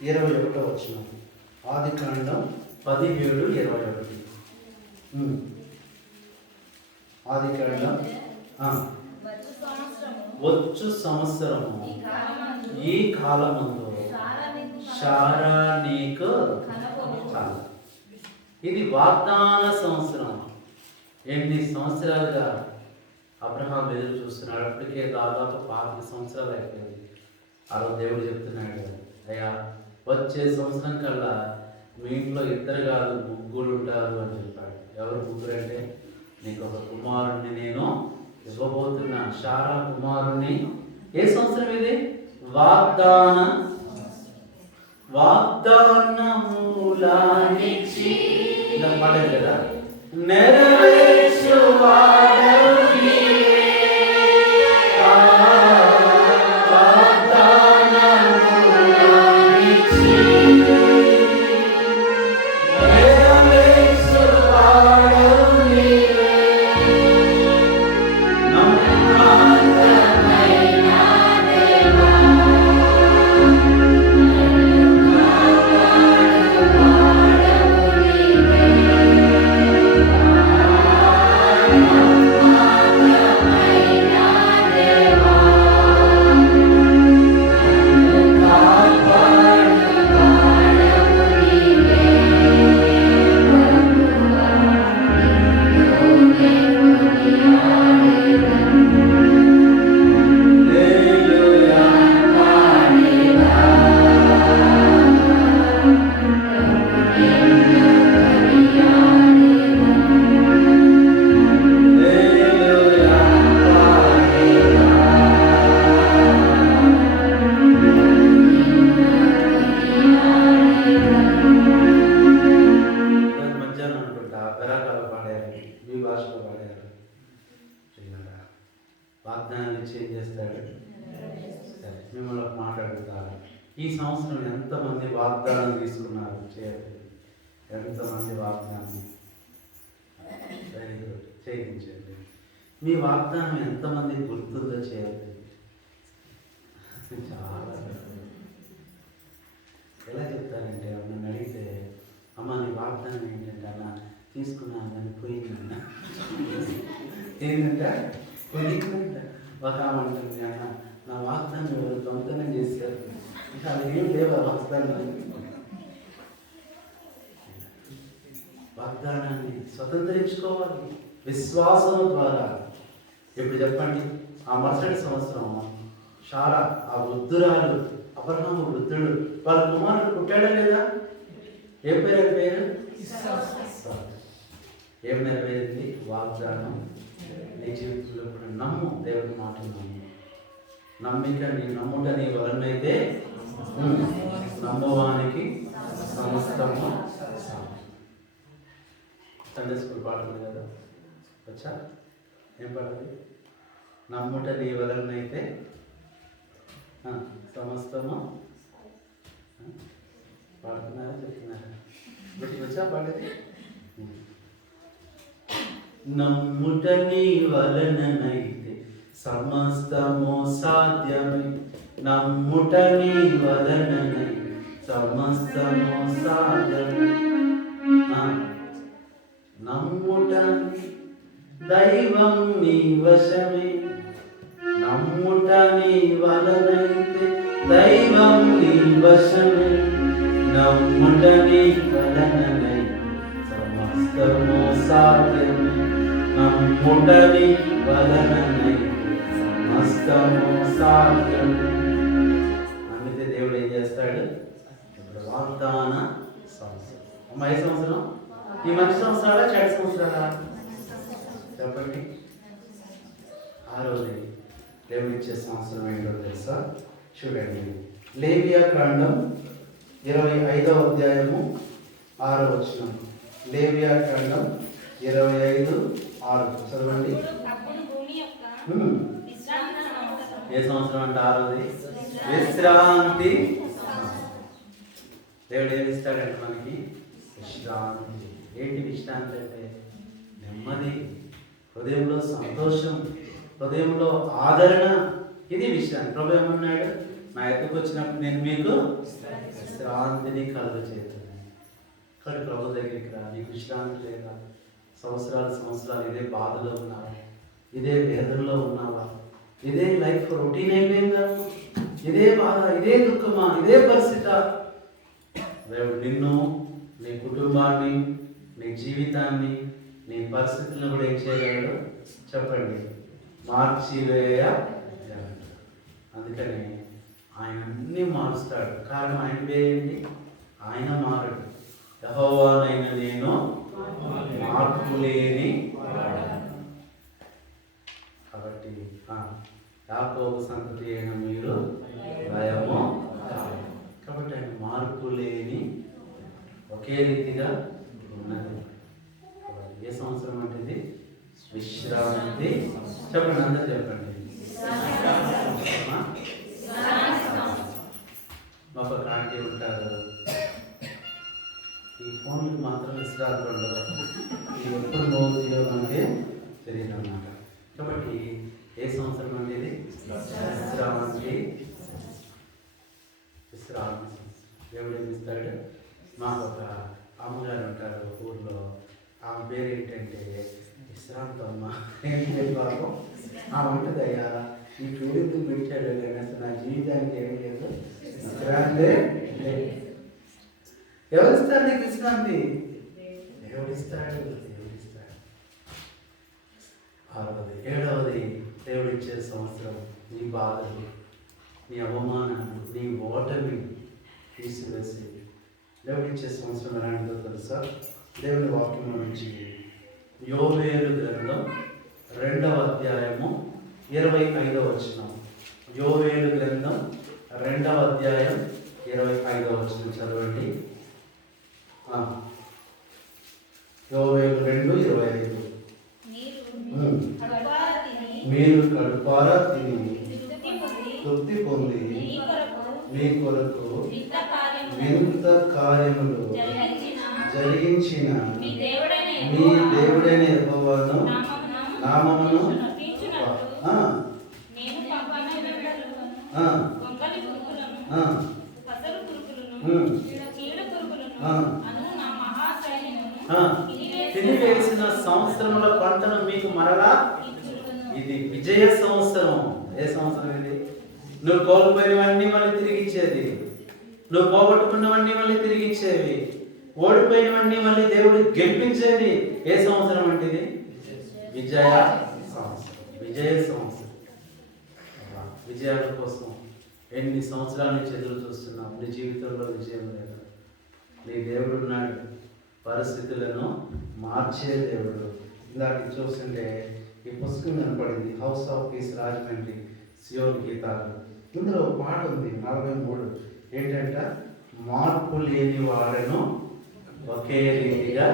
21వ వచనం. ఆదికాండం 17:21. ఆదికాండం వచ్చు సంవత్సరము ఈ కాలమందు శారా నీకు చాలు. ఇది వాగ్దాన సంవత్సరం. ఎన్ని సంవత్సరాలుగా అబ్రహాం ఎదురు చూస్తున్నాడు. అప్పటికే దాదాపు 25 సంవత్సరాలు అయిపోయింది. ఆ రోజు దేవుడు చెప్తున్నాడు, అయ్యా వచ్చే సంవత్సరం కల్లా మీ ఇంట్లో 2 కాదు 3 ఉంటారు అని చెప్పాడు. ఎవరు 3 అంటే, నీకు ఒక కుమారుణ్ణి నేను ఇవ్వబోతున్నా. శారా కుమారుణ్ణి. ఏ సంవత్సరం ఇది? వాగ్దానములానిచ్చి పడేది కదా, నెరవేర్చువాడవు నీవే. వాగ్దానములానిచ్చి నెరవేర్చువాడవు నీవే. నమ్మకమైన దేవా, వాడవు నీవే. వాగ్దానాలు ఇచ్చి ఏం చేస్తాడు? సరే, మిమ్మల్ని ఒక మాట అడుగుతాను. ఈ సంవత్సరం ఎంతమంది వాగ్దానం తీసుకున్నారు? చేయండి. ఎంతమంది వాగ్దానం? వెరీ గుడ్, చేయించండి. మీ వాగ్దానం ఎంతమంది గుర్తుందో చేయండి. చాలా ఎలా చెప్తారంటే, నన్ను అడిగితే, అమ్మ నీ వాగ్దానం ఏంటంటే అన్న తీసుకున్నాను కానీ పోయిందన్న. ఏంటంటే పోయిందంట. ఒక అంటుంది, అన్న నా వాగ్దానం ఎవరు దొంగతనం చేశారు, ఇంకా అది ఏం లేవు. వాగ్దానాన్ని స్వతంత్రించుకోవాలి విశ్వాసం ద్వారా. ఇప్పుడు చెప్పండి, ఆ మరుసటి సంవత్సరం షారా, ఆ వృద్ధురాలు, అబ్రహాము వృద్ధుడు, వాళ్ళ కుమారుడు పుట్టాడా లేదా? ఏం పేరు? ఏం నెరవేరింది? వాగ్దానం నీ జీవితంలో కూడా నమ్ము. దేవుడి మాటలు నమ్ము. నమ్మిక నీ నమ్ముట నీ వలనైతే నమ్మవానికి సమస్తము. సండే స్కూల్ పాట ఉంది కదా, వచ్చా? ఏం పాటది? నమ్ముట నీ వలనైతే సమస్తము. పాడుతున్నారా? చెప్తున్నారా? బట్టి వచ్చా పాడేది? నమ్ముట నీ వలనైతే సమస్తము సాధ్యమే. నమ్ముట నీ వలనైతే సమస్తము సాధ్యమే. నమ్ముట దైవం నీ వశమే. నమ్ముట నీ వలనైతే దైవం నీ వశమే. నమ్ముట నీ వలనైతే సమస్తము సాధ్యమే. నమ్ముట నీ వలనైతే సమస్తము సాధ్యమే. నమ్మితే దేవుడు ఏం చేస్తాడు? ఇప్పుడు వాగ్దాన సంవత్సరం. అమ్మ ఏ సంవత్సరం? ఈ మంచి సంవత్సరాలా చెడు సంవత్సరాలా? చెప్పండి. ఆరోది దేవుడు ఇచ్చే సంవత్సరం ఏంటో తెలుసా? చూడండి, లేవియా కాండం 25వ అధ్యాయము 6వ వచనం. లేవియా కాండం 25:6 చదవండి. ఏ సంవత్సరం అంటే? ఆరోది విశ్రాంతి. దేవుడు ఏమి ఇస్తాడంటే మనకి? విశ్రాంతి. ఏంటి విశ్రాంతి అంటే? నెమ్మది, హృదయంలో సంతోషం, హృదయంలో ఆదరణ. ఇది విశ్రాంతి. ప్రభు ఏమన్నాడు? నా ఎత్తుకు వచ్చినప్పుడు నేను మీకు విశ్రాంతిని కలుగజేస్తాను. కానీ ప్రభు దగ్గరికి రా. నీకు విశ్రాంతి లేదా? సంవత్సరాలు ఇదే బాధలో ఉన్నావా? ఇదే వేదనలో ఉన్నావా? ఇదే లైఫ్ రొటీన్ అయిపోయిందా? ఇదే బాధ, ఇదే దుఃఖమా, ఇదే పరిస్థితి? దేవుడు నిన్ను, నీ కుటుంబాన్ని, నీ జీవితాన్ని, నీ పరిస్థితులను కూడా ఏం చేయగలడు? చెప్పండి, మార్చివేయ. అందుకని ఆయన అన్నీ మారుస్తాడు. కారణం ఆయన పేరేంటి? ఆయన మారడు. యెహోవానైన నేను మార్పు లేని. కాబట్టి యాకోబు సంతతి అయిన మీరు భయము. కాబట్టి ఆయన మార్పు లేని, ఒకే రీతిగా ఉన్నది. ఏ సంవత్సరం అంటే ఇది? విశ్రాంతి. చెప్పండి, అందరూ చెప్పండి. మాకు కాంటి ఉంటారు. ఈ ఫోన్లకు మాత్రం విశ్రాంతి ఉండదు. ఇది ఎప్పుడు మోగుతుందో మనకి తెలియదు అన్నమాట. కాబట్టి ఏ సంవత్సరం అంటే ఇది? విశ్రాంతి. దేవుడు ఏమి ఇస్తాడు? మాకు ఒక అమ్మగారు ఉంటారు ఊర్లో. ఆమె పేరు ఏంటంటే విశ్రాంతమ్మ. ఏంటి పాపం ఆమె ఉంటుంది, అయ్యా ఈ పేరు ఎందుకు పెట్టాడు కానీ అసలు నా జీవితానికి ఏమి లేదు, విశ్రాంతి. ఎవరిస్తారు నీకు విశ్రాంతి? దేవుడిస్తాడు. ఆరవది, ఏడవది, దేవుడిచ్చే సంవత్సరం నీ బాధలు, నీ అవమానాలు, నీ ఓటమి తీసివేసి దేవుడిచ్చే సంవత్సరం ఎలాంటిదో తెలుసా? దేవుని వాక్యంలో నుంచి యోవేలు గ్రంథం 2వ అధ్యాయము 25వ వచనం. యోవేలు గ్రంథం 2వ అధ్యాయం 25వ వచనం చదవండి. యోవేలు 2:25. మీరు కడుపారా తిని తృప్తి పొంది మీ కొరకు వింత కార్యములు జరిగించిన మీ దేవుడైన యెహోవాను నామమును తినివేసిన సంవత్సరముల పంటను మీకు మరలా ఇది విజయ సంవత్సరం. ఏ సంవత్సరం ఇది? నువ్వు కోల్పోయినవన్నీ మళ్ళీ తిరిగి ఇచ్చేది, నువ్వు పోగొట్టుకున్నవన్నీ మళ్ళీ తిరిగి ఇచ్చేవి, ఓడిపోయినవన్నీ మళ్ళీ దేవుడు గెలిపించేది. ఏ సంవత్సరం అంటే ఇది? విజయ సంవత్సరం. విజయ సంవత్సరం. విజయాల కోసం ఎన్ని సంవత్సరాల నుంచి ఎదురు చూస్తున్నావు. నీ జీవితంలో విజయం లేదు. నీ దేవుడు ఉన్నాడు, పరిస్థితులను మార్చే దేవుడు. ఇందాక చూస్తుంటే ఈ పుస్తకం కనపడింది, హౌస్ ఆఫ్ పీస్ రాజమండ్రి సియోన్ గీతాలు. ఇందులో పాట ఉంది 43. ఏంటంట? మార్పు లేని వాడను ఒకే రీతిగా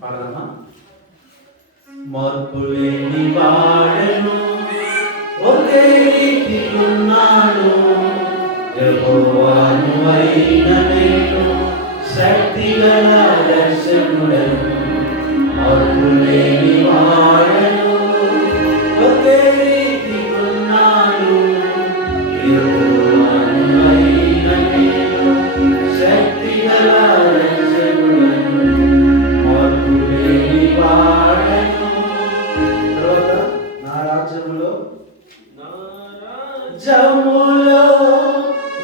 పాడదమ్మా. మార్పు లేని వాడను ఒకే రీతిగా ఉన్నాడు, యెహోవాను అయిన నేను శక్తిగల దర్శనుడను. మార్పు లేని వాడను ఒకే రీతిగా ఉన్నాడు, యెహోవాను అయిన నేను శక్తిగల దర్శనుడను. మార్పు లేని వాడను. తర్వాత నా రాజ్యములో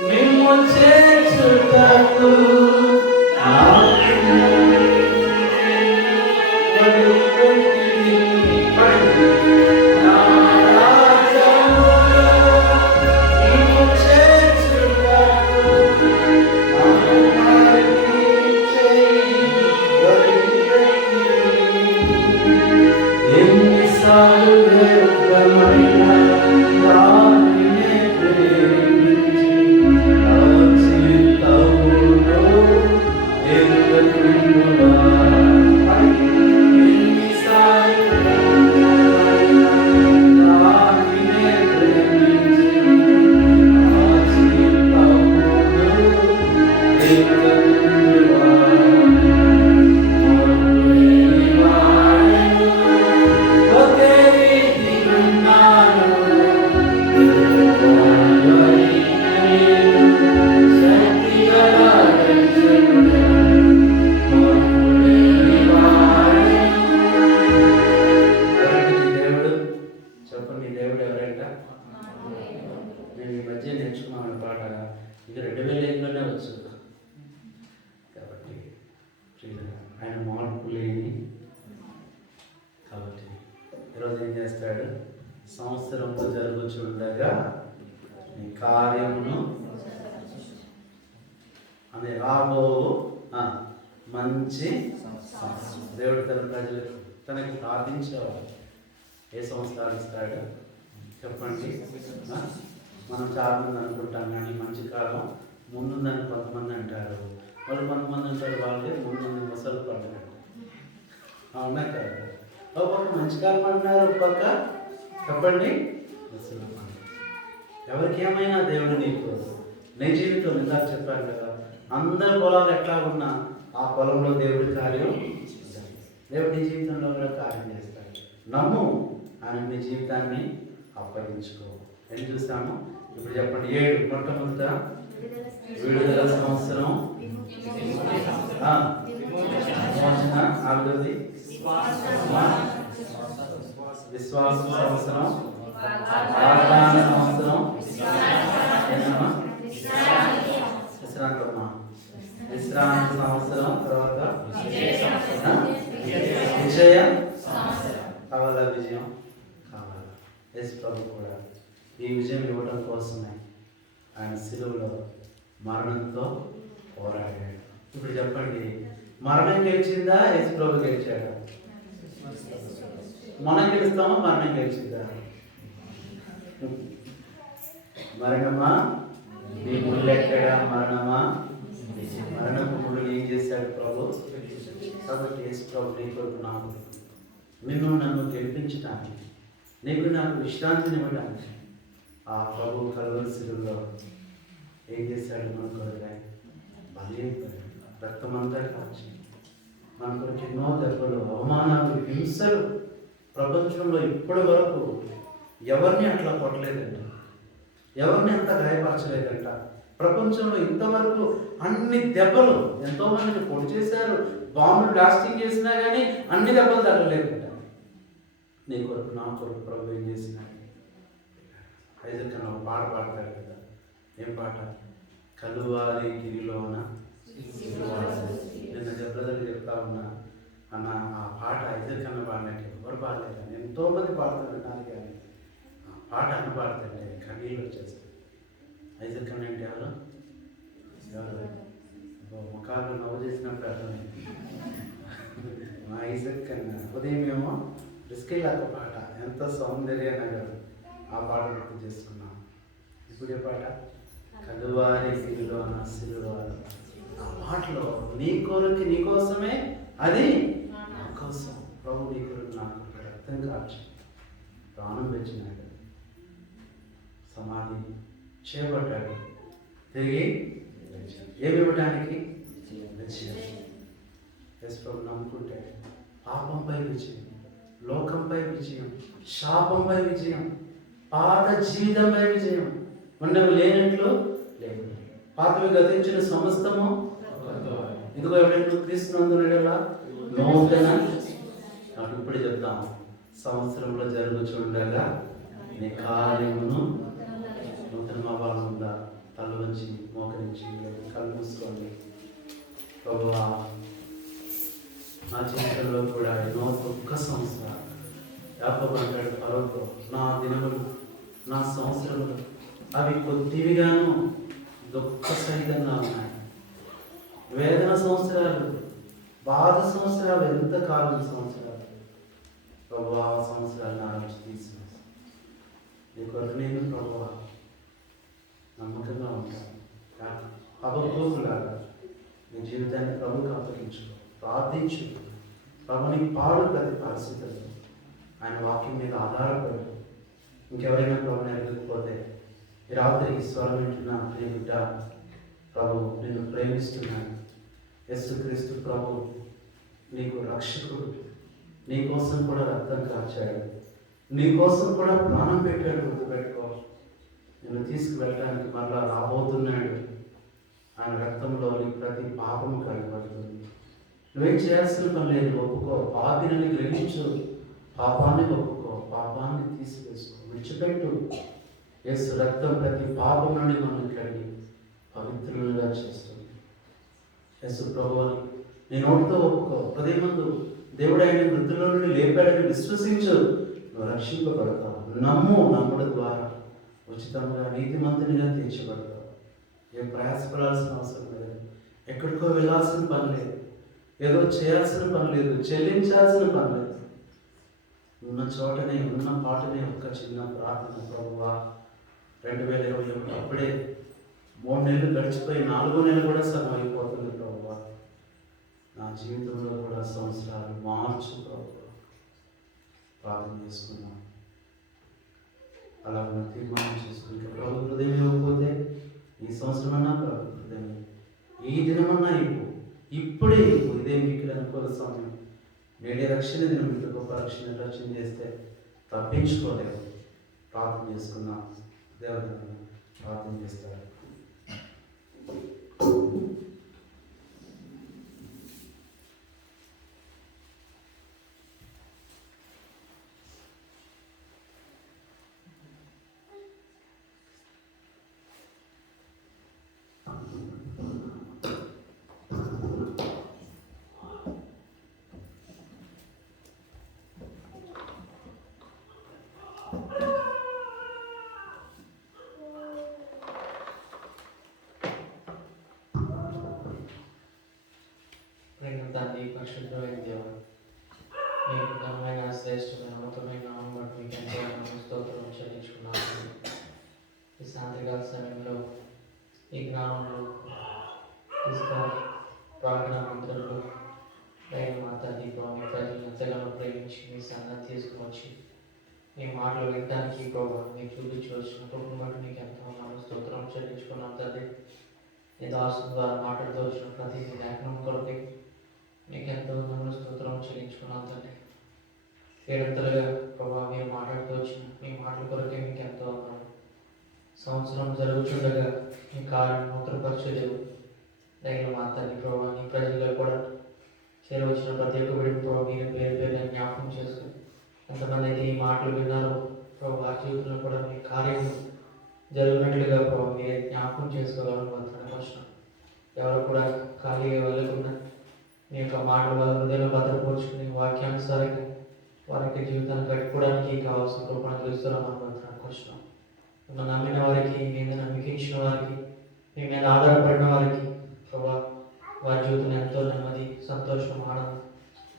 మిమ్ము చేర్చుటకు సంవత్సరంలో జరుగుచుండగా నీ కార్యమును అని రాబో మంచి దేవుడు తన ప్రజలకు తనకి ప్రార్థించేవాడు. ఏ సంవత్సరాలు ఇస్తాడు చెప్పండి? మనం చాలా మంది అనుకుంటాం, కానీ మంచి కాలం ముందుందని కొంతమంది అంటారు. వాళ్ళు కొంతమంది అంటారు వాళ్ళే ముందుంది ముసలు పండుగ. అవునా కదా? ఒక పక్క మంచి కాలం అంటున్నారు, ఒక పక్క చెప్పండి ముసలు పండుగ. ఎవరికి ఏమైనా దేవుడు నీకు నీ జీవితం ఇందాక చెప్పాను కదా, అందరి పొలాలు ఎట్లా ఉన్నా ఆ పొలంలో దేవుడి కార్యం, దేవుడి నీ జీవితంలో కూడా కార్యం చేస్తాడు. నమ్ము, ఆయన నీ జీవితాన్ని అప్పగించుకో. ఏం చూస్తాము ఇప్పుడు చెప్పండి? 7 మొట్టమొదట విడుదల సంవత్సరం, నాలుగోది విశ్వాస సంవత్సరం, వాగ్దాన సంవత్సరం, విశ్రాంతి సంవత్సరం, తర్వాత విజయ కావాలా? విజయం కావాలా? యేసు ప్రభు కూడా ఈ విజయం ఇవ్వడం కోసమే ఆయన శిలువలో మరణంతో పోరాడాడు. ఇప్పుడు చెప్పండి, మరణం గెలిచిందా యేసు ప్రభు గెలిచాడా? మనం గెలుస్తామా? మరణం గెలిచిందా? మరణమా నీ ముళ్ళెక్కడా? మరణమా మరణపు ముళ్ళు ఏం చేశాడు ప్రభు? కాబట్టి యేసు ప్రభు నీ కొరకు నాకు నిన్ను నన్ను గెలిపించడానికి నీకు నాకు విశ్రాంతినివ్వడానికి ఆ ప్రభు కలువరి శిలువలో ఏం చేశాడు మన కొరకై? బలైపోయాడు. రక్తమంతా కాచి మన కొరకు ఎన్నో దెబ్బలు, అవమానాలు, హింసలు. ప్రపంచంలో ఇప్పటి వరకు ఎవరిని అట్లా కొట్టలేదంట, ఎవరిని అంత గాయపరచలేదంట. ప్రపంచంలో ఇంతవరకు అన్ని దెబ్బలు, ఎంతోమందిని పొడి చేశారు, బాంబులు బ్లాస్టింగ్ చేసినా కానీ అన్ని దెబ్బలు తగ్గలేదంట. నీ కొరకు నా కొరకు ప్రభు ఏం చేసినా. ఐజాక్ అన్న ఒక పాట పాడతాడు కదా, ఏం పాట? కలువారి గిరిలోన. నిన్న జబ్రదలు చెప్తా ఉన్నా అన్న, ఆ పాట ఐజాక్ అన్న పాడినట్టు ఎవరు పాడలేదు. ఎంతోమంది పాడుతున్నారు కానీ ఆ పాట అన్న పాడుతుంటే కన్నీళ్ళు వచ్చేస్తాయి. ఐజాక్ అన్న అంటే ఎవరు? ముఖాలు నవ్వు చేసినప్పుడు అర్థమైంది. మా ఐజాక్ అన్న ఉదయం ఏమో రిస్కెళ్ళాక పాట ఎంత సౌందర్య నగర్, ఆ పాట గుర్తు చేసుకున్నాం. ఇప్పుడు ఏ పాట? కలువారి గిరిలోన సిలువారు. ఆ పాటలో నీ కొరకు, నీ కోసమే, అది నా కోసం ప్రభు నీ కొరకు నాకు రక్తం కాచి ప్రాణం పెంచినాడు, సమాధి చేపట్టాడు, తిరిగి ఏమి ఇవ్వడానికి? ప్రభు నమ్ముకుంటే పాపంపై విజయం, లోకంపై విజయం, శాపంపై విజయం, పాత జీవితంపై విజయం. ఉన్నవి లేనట్లు లేదు, పాతవి గతించిన సమస్తము ఇదిగో ఎవరైనా క్రీస్తునందున నూతన. నాకు ఇప్పుడు చెప్తాం, సంవత్సరంలో జరుగుచుండగా నీ కార్యమును నూతన అవ్వాలనుందా? తల్లు వంచి మోకరించి కళ్ళు మూసుకోండి. ప్రభువా, నా జీవితంలో కూడా ఎన్నో దుఃఖ సంవత్సరాలు, యాకోబు అంటాడు ఫరోతో, నా దినములు, నా సంవత్సరములు అవి కొద్దివిగాను దుఃఖ సహితంగా ఉన్నాయి. వేదన సంవత్సరాలు, బాధ సంవత్సరాలు, ఎంతకాలం సంవత్సరాలు. ప్రభువా, సంవత్సరాలు నా నుంచి తీసిన నీ కొరకు నేను ప్రభువా నమ్మకంగా ఉంటాను. హబక్కూకులాగా నీ జీవితాన్ని ప్రభువుకు అప్పగించుకో, ప్రార్థించు. ప్రభుని పాడు ప్రతి పరిస్థితుల్లో, ఆయన వాక్యం మీద ఆధారపడు. ఇంకెవరైనా ప్రభుని ఎరగకపోతే ఈ రాత్రికి స్వరం వింటున్నా, నీ బిడ్డ, ప్రభు నేను ప్రేమిస్తున్నాను. యేసుక్రీస్తు ప్రభు నీకు రక్షకుడు, నీ కోసం కూడా రక్తం కాచాడు, నీ కోసం కూడా ప్రాణం పెట్టాడు. గుర్తుపెట్టుకో, నేను తీసుకువెళ్ళడానికి మరలా రాబోతున్నాడు. ఆయన రక్తంలో నీకు ప్రతి పాపము కలగబడుతుంది. నువ్వేం చేయాల్సిన పని లేదు. ఒప్పుకో, పాపిని గ్రహించు, పాపాన్ని ఒప్పుకో, పాపాన్ని తీసివేసుకో, విడిచిపెట్టు. యేసు రక్తం ప్రతి పాపం నుండి మనం కడిగి పవిత్రులుగా చేస్తుంది. యేసు ప్రభువుని నీ నోటితో ఒప్పుకో, హృదయమందు దేవుడు ఆయన మృతుల నుండి లేపాడని విశ్వసించు, నువ్వు రక్షింపబడతావు. నమ్ము, నమ్ముడు ద్వారా ఉచితంగా నీతిమంతునిగా తీర్చబడతావు. ఏం ప్రయాసపడాల్సిన అవసరం లేదు, ఎక్కడికో వెళ్ళాల్సిన పని లేదు, ఏదో చేయాల్సిన పని లేదు, చెల్లించాల్సిన పని లేదు. ఉన్న చోటనే, ఉన్న పాటనే ఒక చిన్న ప్రార్థన. ప్రభువా, 2021 అప్పుడే 3 నెలలు గడిచిపోయి 4వ నెల కూడా సగం అయిపోతుంది. ప్రభువా, నా జీవితంలో కూడా సంవత్సరాలు మార్చు ప్రభువా. ప్రార్థన చేసుకున్నాం. అలా ఉన్న తీర్మానం చేసుకుని ప్రభు హృదయం ఇవ్వకపోతే ఈ సంవత్సరం అన్నా ప్రభు హృదయం, ఈ దినమన్నా ఇవ్వు, ఇప్పుడే ఇవ్వు. ఇదే మీకు అనుకూల సమయం. నేడే రక్షణ దినం, మీకు గొప్ప రక్షణ చేస్తే తప్పించుకోలేవు. ప్రార్థన చేసుకున్నాం. దేవుడు ప్రార్థన చేస్తారు. తండ్రి, పరిశుద్ధమైన దేవుడు, మీ ఘనమైన శ్రేష్టమైన ఉన్నతమైన నామమును బట్టి మీకు ఎంతో స్తోత్రం చెల్లించుకున్నాను. ఈ సాయంత్రకాల సమయంలో ఈ జ్ఞానంలో ప్రార్థన మంత్రులు దైవ మా తండ్రి, మీ ప్రజలను ఎంతగానో ప్రేమించి మీ సంఘాన్ని తీసుకుని వచ్చి మీ మాటలు చేయటానికి ప్రభావ మీకు చూపించి వచ్చిన కృపను బట్టి మీకు ఎంతో స్తోత్రం చెల్లించుకున్నాం తండ్రి. ఈ దాసు ద్వారా మాట్లాడుతూ వచ్చిన ప్రతి లేఖనం కొరకే మీకు ఎంతో స్తోత్రం చెల్లించుకున్నాం తండ్రి. ఏడంతలుగా ప్రభావ మీరు మాట్లాడుతూ వచ్చిన మీ మాటల కొరకే మీకు ఎంతో సంవత్సరం జరుగుతుండగా మీ కార్యం నూతనపరచలేవు దయలు మా తండ్రి ప్రభావ నీ ప్రజలుగా కూడా చేరవచ్చిన ప్రతి ఒక్క బిడ్డ ప్రభావ మీరు పేరు పేరు జ్ఞాపకం చేసుకుని ఎంతమంది అయితే ఈ మాటలు విన్నారో ప్రభావ వారి జీవితంలో కూడా మీ కార్యం జరిగినట్లుగా ప్రభావ మీరే జ్ఞాపకం చేసుకోగలను కష్టం. ఎవరు కూడా ఖాళీగా వెళ్ళకుండా మీ యొక్క మాటలు వాళ్ళ హృదయంలో భద్రపరుచుకుని వాక్యానుసారంగా వారి యొక్క జీవితాన్ని గడుపుకోవడానికి కావాల్సిన కృపను తెలుస్తున్నాం కష్టం. మిమ్మల్ని నమ్మిన వారికి మీ మీద నమ్మకించిన వారికి మీ మీద ఆధారపడిన వారికి ప్రభావ వారి జీవితంలో ఎంతో నెమ్మది సంతోషం ఆనందం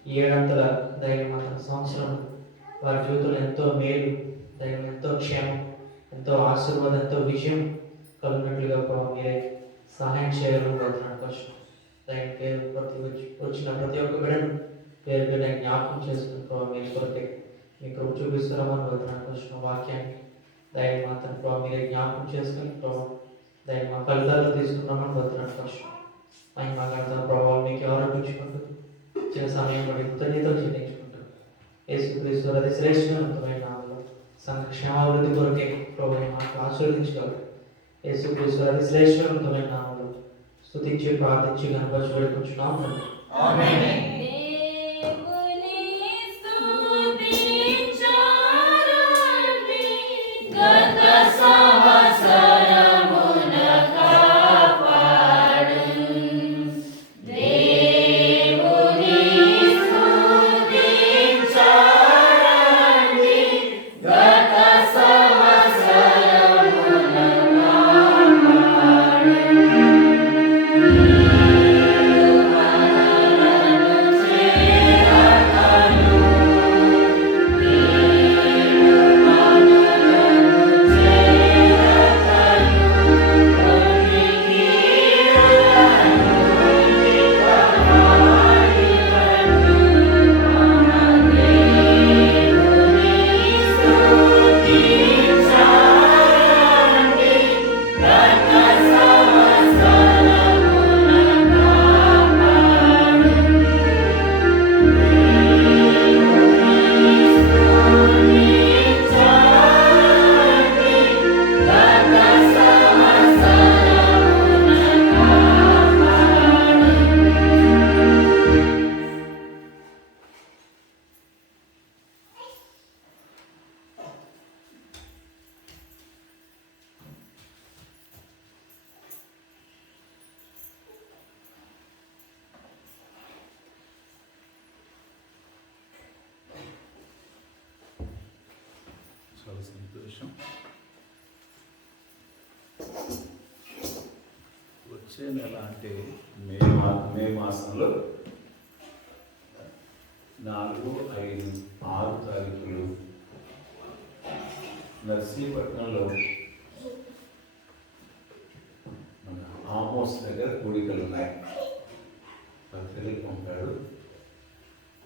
ఈ ఏడంతల ధైర్యం అతని సంవత్సరం వారి జీవితంలో ఎంతో మేలు ధైర్యం ఎంతో క్షేమం ఎంతో ఆశీర్వాదం ఎంతో విజయం కలిగినట్లుగా ప్రభావ మీరే సహాయం చేయాలని కోరుతున్నాను కష్టం. దాని పేరు వచ్చిన ప్రతి ఒక్క బిడ్డను పేరు బిడ్డ జ్ఞాపకం చేసుకుని ప్రభావ మీరు కొరకే మీ కృప చూపిస్తున్నామని కోరుతున్నాను కష్టం. వాక్యాన్ని దాన్ని మాత్రం ప్రభావ మీరే జ్ఞాపకం చేసుకుని ప్రభావ దాన్ని మా ఫలితాలు తీసుకున్నామని కోరుతున్నాను కష్టం. ఆయన మాట్లాడుతున్న ప్రభావం మీకు ఆరోపించుకుంటూ చిన్న సమయం పడి కృతజ్ఞతలు చెల్లించుకుంటూ యేసుక్రీస్తు అతి శ్రేష్టమైన నామములో సంఘ క్షేమాభివృద్ధి కొరకే ప్రభావ మాకు ఆశీర్వదించగలరు. యేసుక్రీస్తు అతి శ్రేష్టమైన నామములో స్తుతించి ప్రార్థించి కనపరచి వేడుకుంటున్నాము. ఆమేన్. చాలా సంతోషం. వచ్చే నెల అంటే మే మాసంలో 4, 5, 6 తారీఖులు నర్సీపట్నంలో మన ఆమోస్ దగ్గర కూడికలు ఉన్నాయి. పత్రికలు పంపాడు.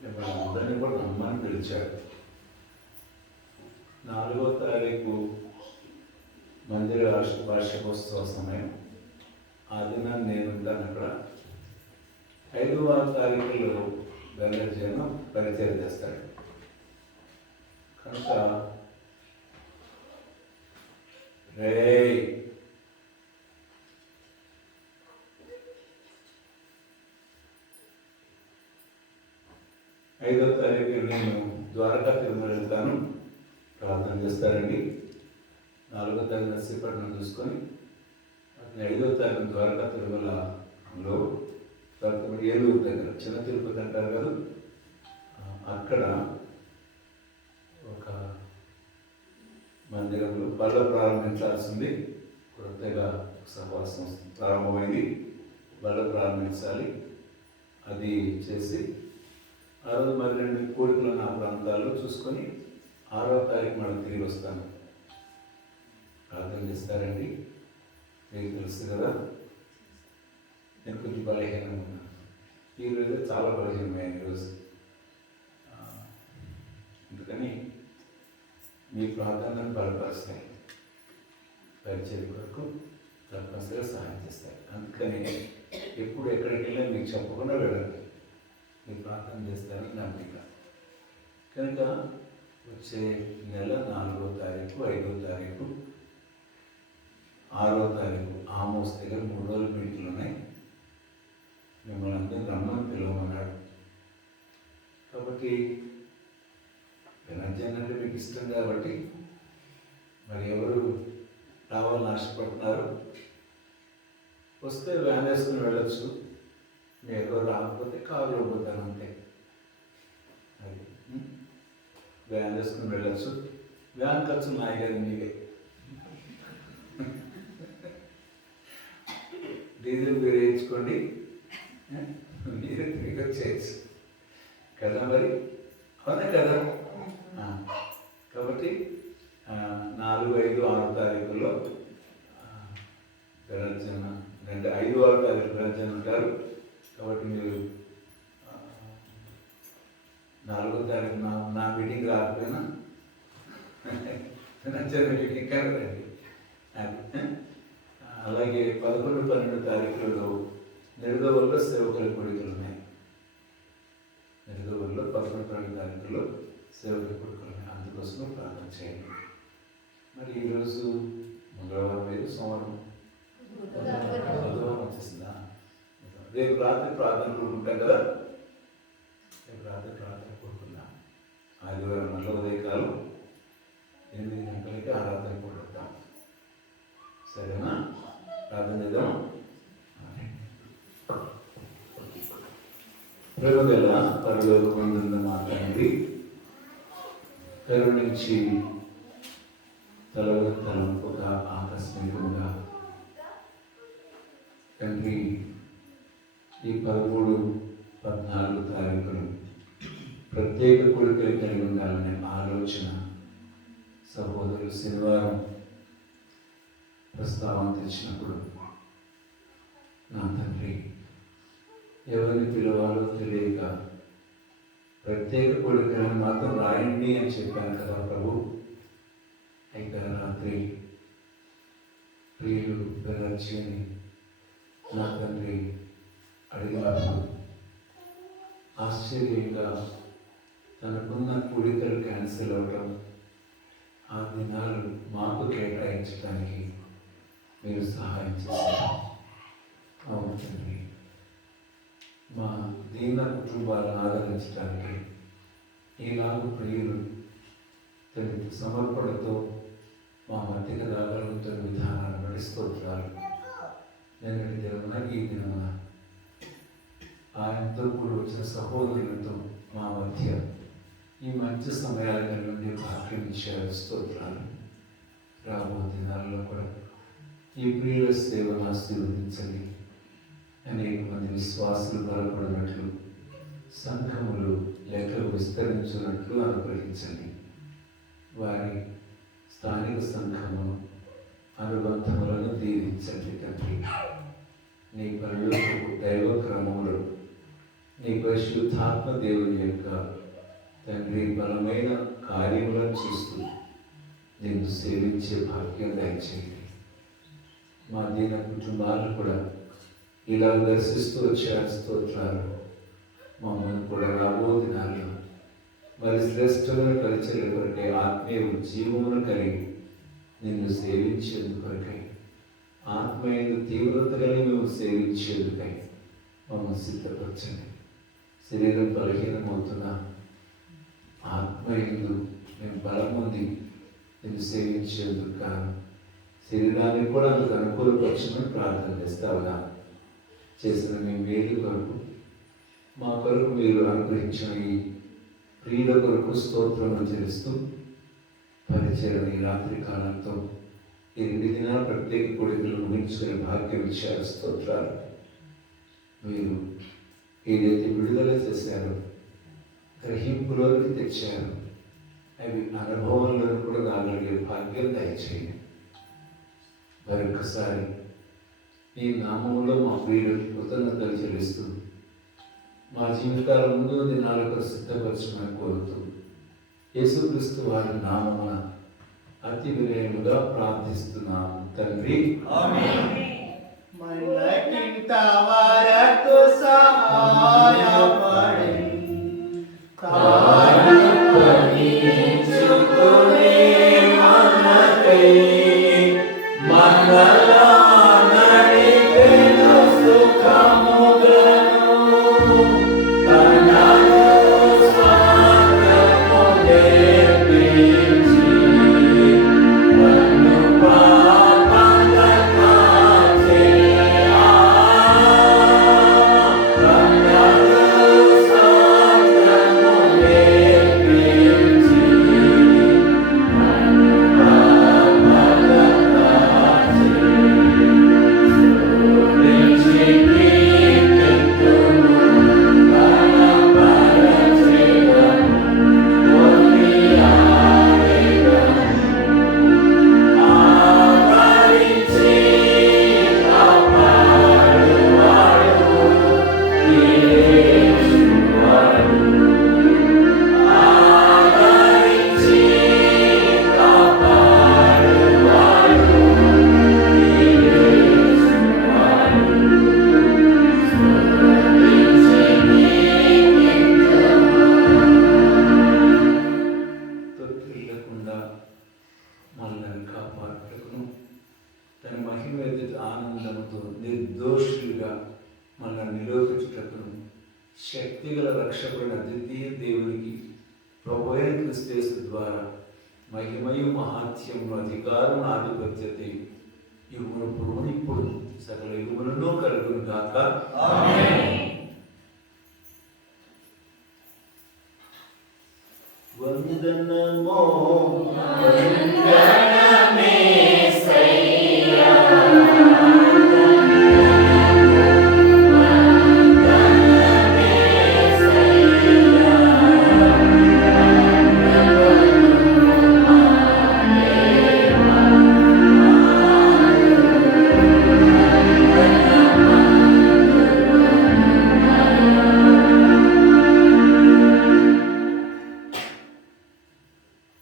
మిమ్మల్ని అందరినీ కూడా రమ్మని పిలిచాడు. 4వ తారీఖు మందిర వార్షికోత్సవ సమయం. ఆ దినాన్ని నేను ఉంటాను అక్కడ. 5వ తారీఖులో గణజనం పరిచయం చేస్తాడు. కనుక రే 5వ తారీఖు నేను ద్వారకా తిరుమల వెళ్తాను. ప్రార్థన చేస్తారండి. 4వ తారీఖు నర్సీపట్నం చూసుకొని 5వ తారీఖు ద్వారకా తిరుమలలో ఏలూరు దగ్గర చిన్న తిరుపతి అంటారు కదా, అక్కడ ఒక మందిరంలో బల్ల ప్రారంభించాల్సింది. కొత్తగా సహవాసం ప్రారంభమైంది. బల్ల ప్రారంభించాలి. అది చేసి ఆ రోజు మరి 2 కోరికలు నా ప్రాంతాల్లో చూసుకొని 6వ తారీఖు మనం తిరిగి వస్తాను. ప్రార్థన చేస్తారండి. మీకు తెలుసు కదా, నేను కొంచెం బలహీనంగా ఉన్నాను. ఈరోజు చాలా బలహీనమైన ఈరోజు. అందుకని మీ ప్రార్థన బలపరుస్తాయి, పరిచయం కొరకు తప్పనిసరిగా సహాయం చేస్తాయి. అందుకని ఎప్పుడు ఎక్కడికి వెళ్ళినా మీకు చెప్పకుండా వెళ్ళండి, మీరు ప్రార్థన చేస్తారని నమ్మిక. కనుక వచ్చే నెల 4వ తారీఖు, 5వ తారీఖు, 6వ తారీఖు ఆమోస్ దగ్గర 3 రోజుల మీటింగ్లు ఉన్నాయి. మిమ్మల్ని అందరూ రమ్మని పిలవమన్నాడు. కాబట్టి వినర్జన్ అంటే మీకు ఇష్టం కాబట్టి మరి ఎవరు రావాలని ఆశపడుతున్నారు వస్తే వ్యాన్ వేసుకుని వెళ్ళొచ్చు. మీరు ఎవరు రాకపోతే కారులో పోతాను అంతే. అది వ్యాన్ వేసుకుని వెళ్ళొచ్చు. వ్యాన్ ఖర్చు నాయి కదా, మీరే. డీజిల్ మీరు వేయించుకోండి, మీరే తిరిగి వచ్చేయచ్చు కదా. మరి అవునా కదా? కాబట్టి 4, 5, 6 తారీఖుల్లో విరజన, అంటే 5, 6 తారీఖు విరజన ఉంటారు. కాబట్టి మీరు 4వ తారీఖు నా మీటింగ్ రాకపోయినా విరజన మీటింగ్ కలరండి. అలాగే 11, 12 తారీఖులలో నిడదవోలులో సేవకుల కోడికలు ఉన్నాయి. నిడదవోలులో 11, 12 తారీఖుల్లో సేవకుల కోడికలు ఉన్నాయి. అందుకోసం ప్రార్థన చేయండి. మరి ఈరోజు మంగళవారం లేదు, సోమవారం బుధవారం వచ్చేసిందా? రేపు రాత్రి ప్రార్థన కూడుకుంటాం కదా. రేపు రాత్రి ప్రార్థన కూడుకుందాం. ఆదివారం మళ్ళీ ఉదయకాలం 8 గంటలకి ఆరాధన కూడుకుంటాం. సరేనా? ప్రార్థన చేద్దాం. ప్రేమగల పరలోకమందున్న మా తండ్రి, కరుణించి తలంపుగా ఆకస్మికంగా తండ్రి ఈ 13, 14 తారీఖులు ప్రత్యేక కోరికలు కలిగి ఉండాలనే ఆలోచన సహోదరులు శనివారం ప్రస్తావన తెచ్చినప్పుడు నా తండ్రి ఎవరిని పిలవాలో తెలియక ప్రత్యేక కోరికలను మాత్రం రాయండి అని చెప్పాను కదా ప్రభు. అయితే రాత్రి ప్రియులు బెనర్జీని నా తండ్రి అడిగినప్పుడు ఆశ్చర్యంగా తనకున్న కోరికలు క్యాన్సిల్ అవ్వడం, ఆ దినాలు మాకు కేటాయించడానికి మీరు సహాయం చేశారు. అవును తండ్రి, మా దీన కుటుంబాలను ఆదరించడానికి ఈనాడు ప్రియులు తండ్రి సమర్పణతో మా మధ్యకు రాగలుగుతున్న విధానాన్ని నడుస్తోత్రాలు. నిన్నటి దినమున ఈ దినమున ఆయనతో కూడి వచ్చిన సహోదరులతో మా మధ్య ఈ మంచి సమయాల నుండి భాగ్యం ఇచ్చారు. స్తోత్రాలు. రాబో దినాల్లో కూడా ఈ ప్రియుల సేవను ఆశీర్వదించండి. అనేక మంది విశ్వాసులు బలపడినట్లు, సంఘములు లెక్కలు విస్తరించినట్లు అనుగ్రహించండి. వారి స్థానిక సంఘమును అనుబంధములను దీవించండి తండ్రి. నీ పరలోకపు దైవ క్రమములు, నీ పరిశుద్ధాత్మ దేవుని యొక్క తండ్రి బలమైన కార్యములను చూస్తూ నిన్ను సేవించే భాగ్యం దయచేయండి. మా దీన కుటుంబాలను కూడా ఇలా దర్శిస్తూ వచ్చారు. స్తోత్రాలు. మమ్మల్ని కూడా రాబో దినాల్లో మరి శ్రేష్టమైన పరిచయం కొరకై, ఆత్మీయ జీవమును కలిగి నిన్ను సేవించేందుకొరకై, ఆత్మీయ తీవ్రత కలిగి మేము సేవించేందుకై మమ్మల్ని సిద్ధపరచండి. శరీరం బలహీనమవుతున్నా ఆత్మయందు మేము బలం ఉంది నేను సేవించేందుకు కాను. శరీరాన్ని కూడా అందుకు అనుకూలపరచమని ప్రార్థన చేస్తావుగా. చేసిన మీ మేలు కొరకు, మా కొరకు మీరు అనుగ్రహించిన ఈ ప్రియుల కొరకు స్తోత్రములు చెల్లిస్తూ పరిచయం ఈ రాత్రి కాలంతో 8 దినాల ప్రత్యేక కోరికలు ముగించుకునే భాగ్యం ఇచ్చారు. స్తోత్రాలు. మీరు ఏదైతే విడుదల చేశారో, గ్రహింపులోకి తెచ్చారు, అవి అనుభవంలో కూడా రాగలిగే భాగ్యం దయచేయండి. మరొకసారి ఈ నామంలో మా ప్రియులకు కృతజ్ఞతలు చెల్లిస్తూ మా జీవితాల ముందు దినాలకు సిద్ధపరచమని కోరుతూ యేసుక్రీస్తు వారి నామమున అతి వినయముగా ప్రార్థిస్తున్నాను తండ్రి. మనకింత వరకు సహాయపడి కానుకనిచ్చుకునే మనకై మనలా నడిపెను సుఖముగను తనను స్వార్థము నేర్పించి తను పాపంగ కాచెయా తనను స్వార్థము నేర్పించి తను పాపంగ తొట్టిల్లకుండా మనల్ని కాపాడుటకును తన మహిమ ఎదుట ఆనందముతో నిర్దోషులుగా మనల్ని నిలోపించుటకును శక్తిగల రక్షకుడైన ద్వితీయ దేవునికి ప్రభువైన క్రీస్తు ద్వారా మహిమయు మహాత్యము అధికారం ఆధిపత్యత యుగమును పురువుని ఇప్పుడు సకల యుగములను కలుగును గాక. వందనమో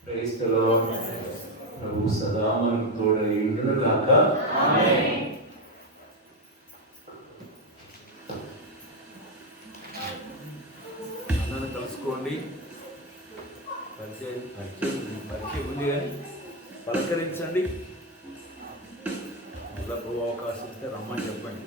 క్రైస్తలో ప్రభు సదా మనకు తోడై ఉండును గాక. అందరూ కలుసుకోండి. పరిచయం ఉంది కానీ పలకరించండి. మళ్ళీ ప్రభు అవకాశం ఇస్తే రమ్మని చెప్పండి.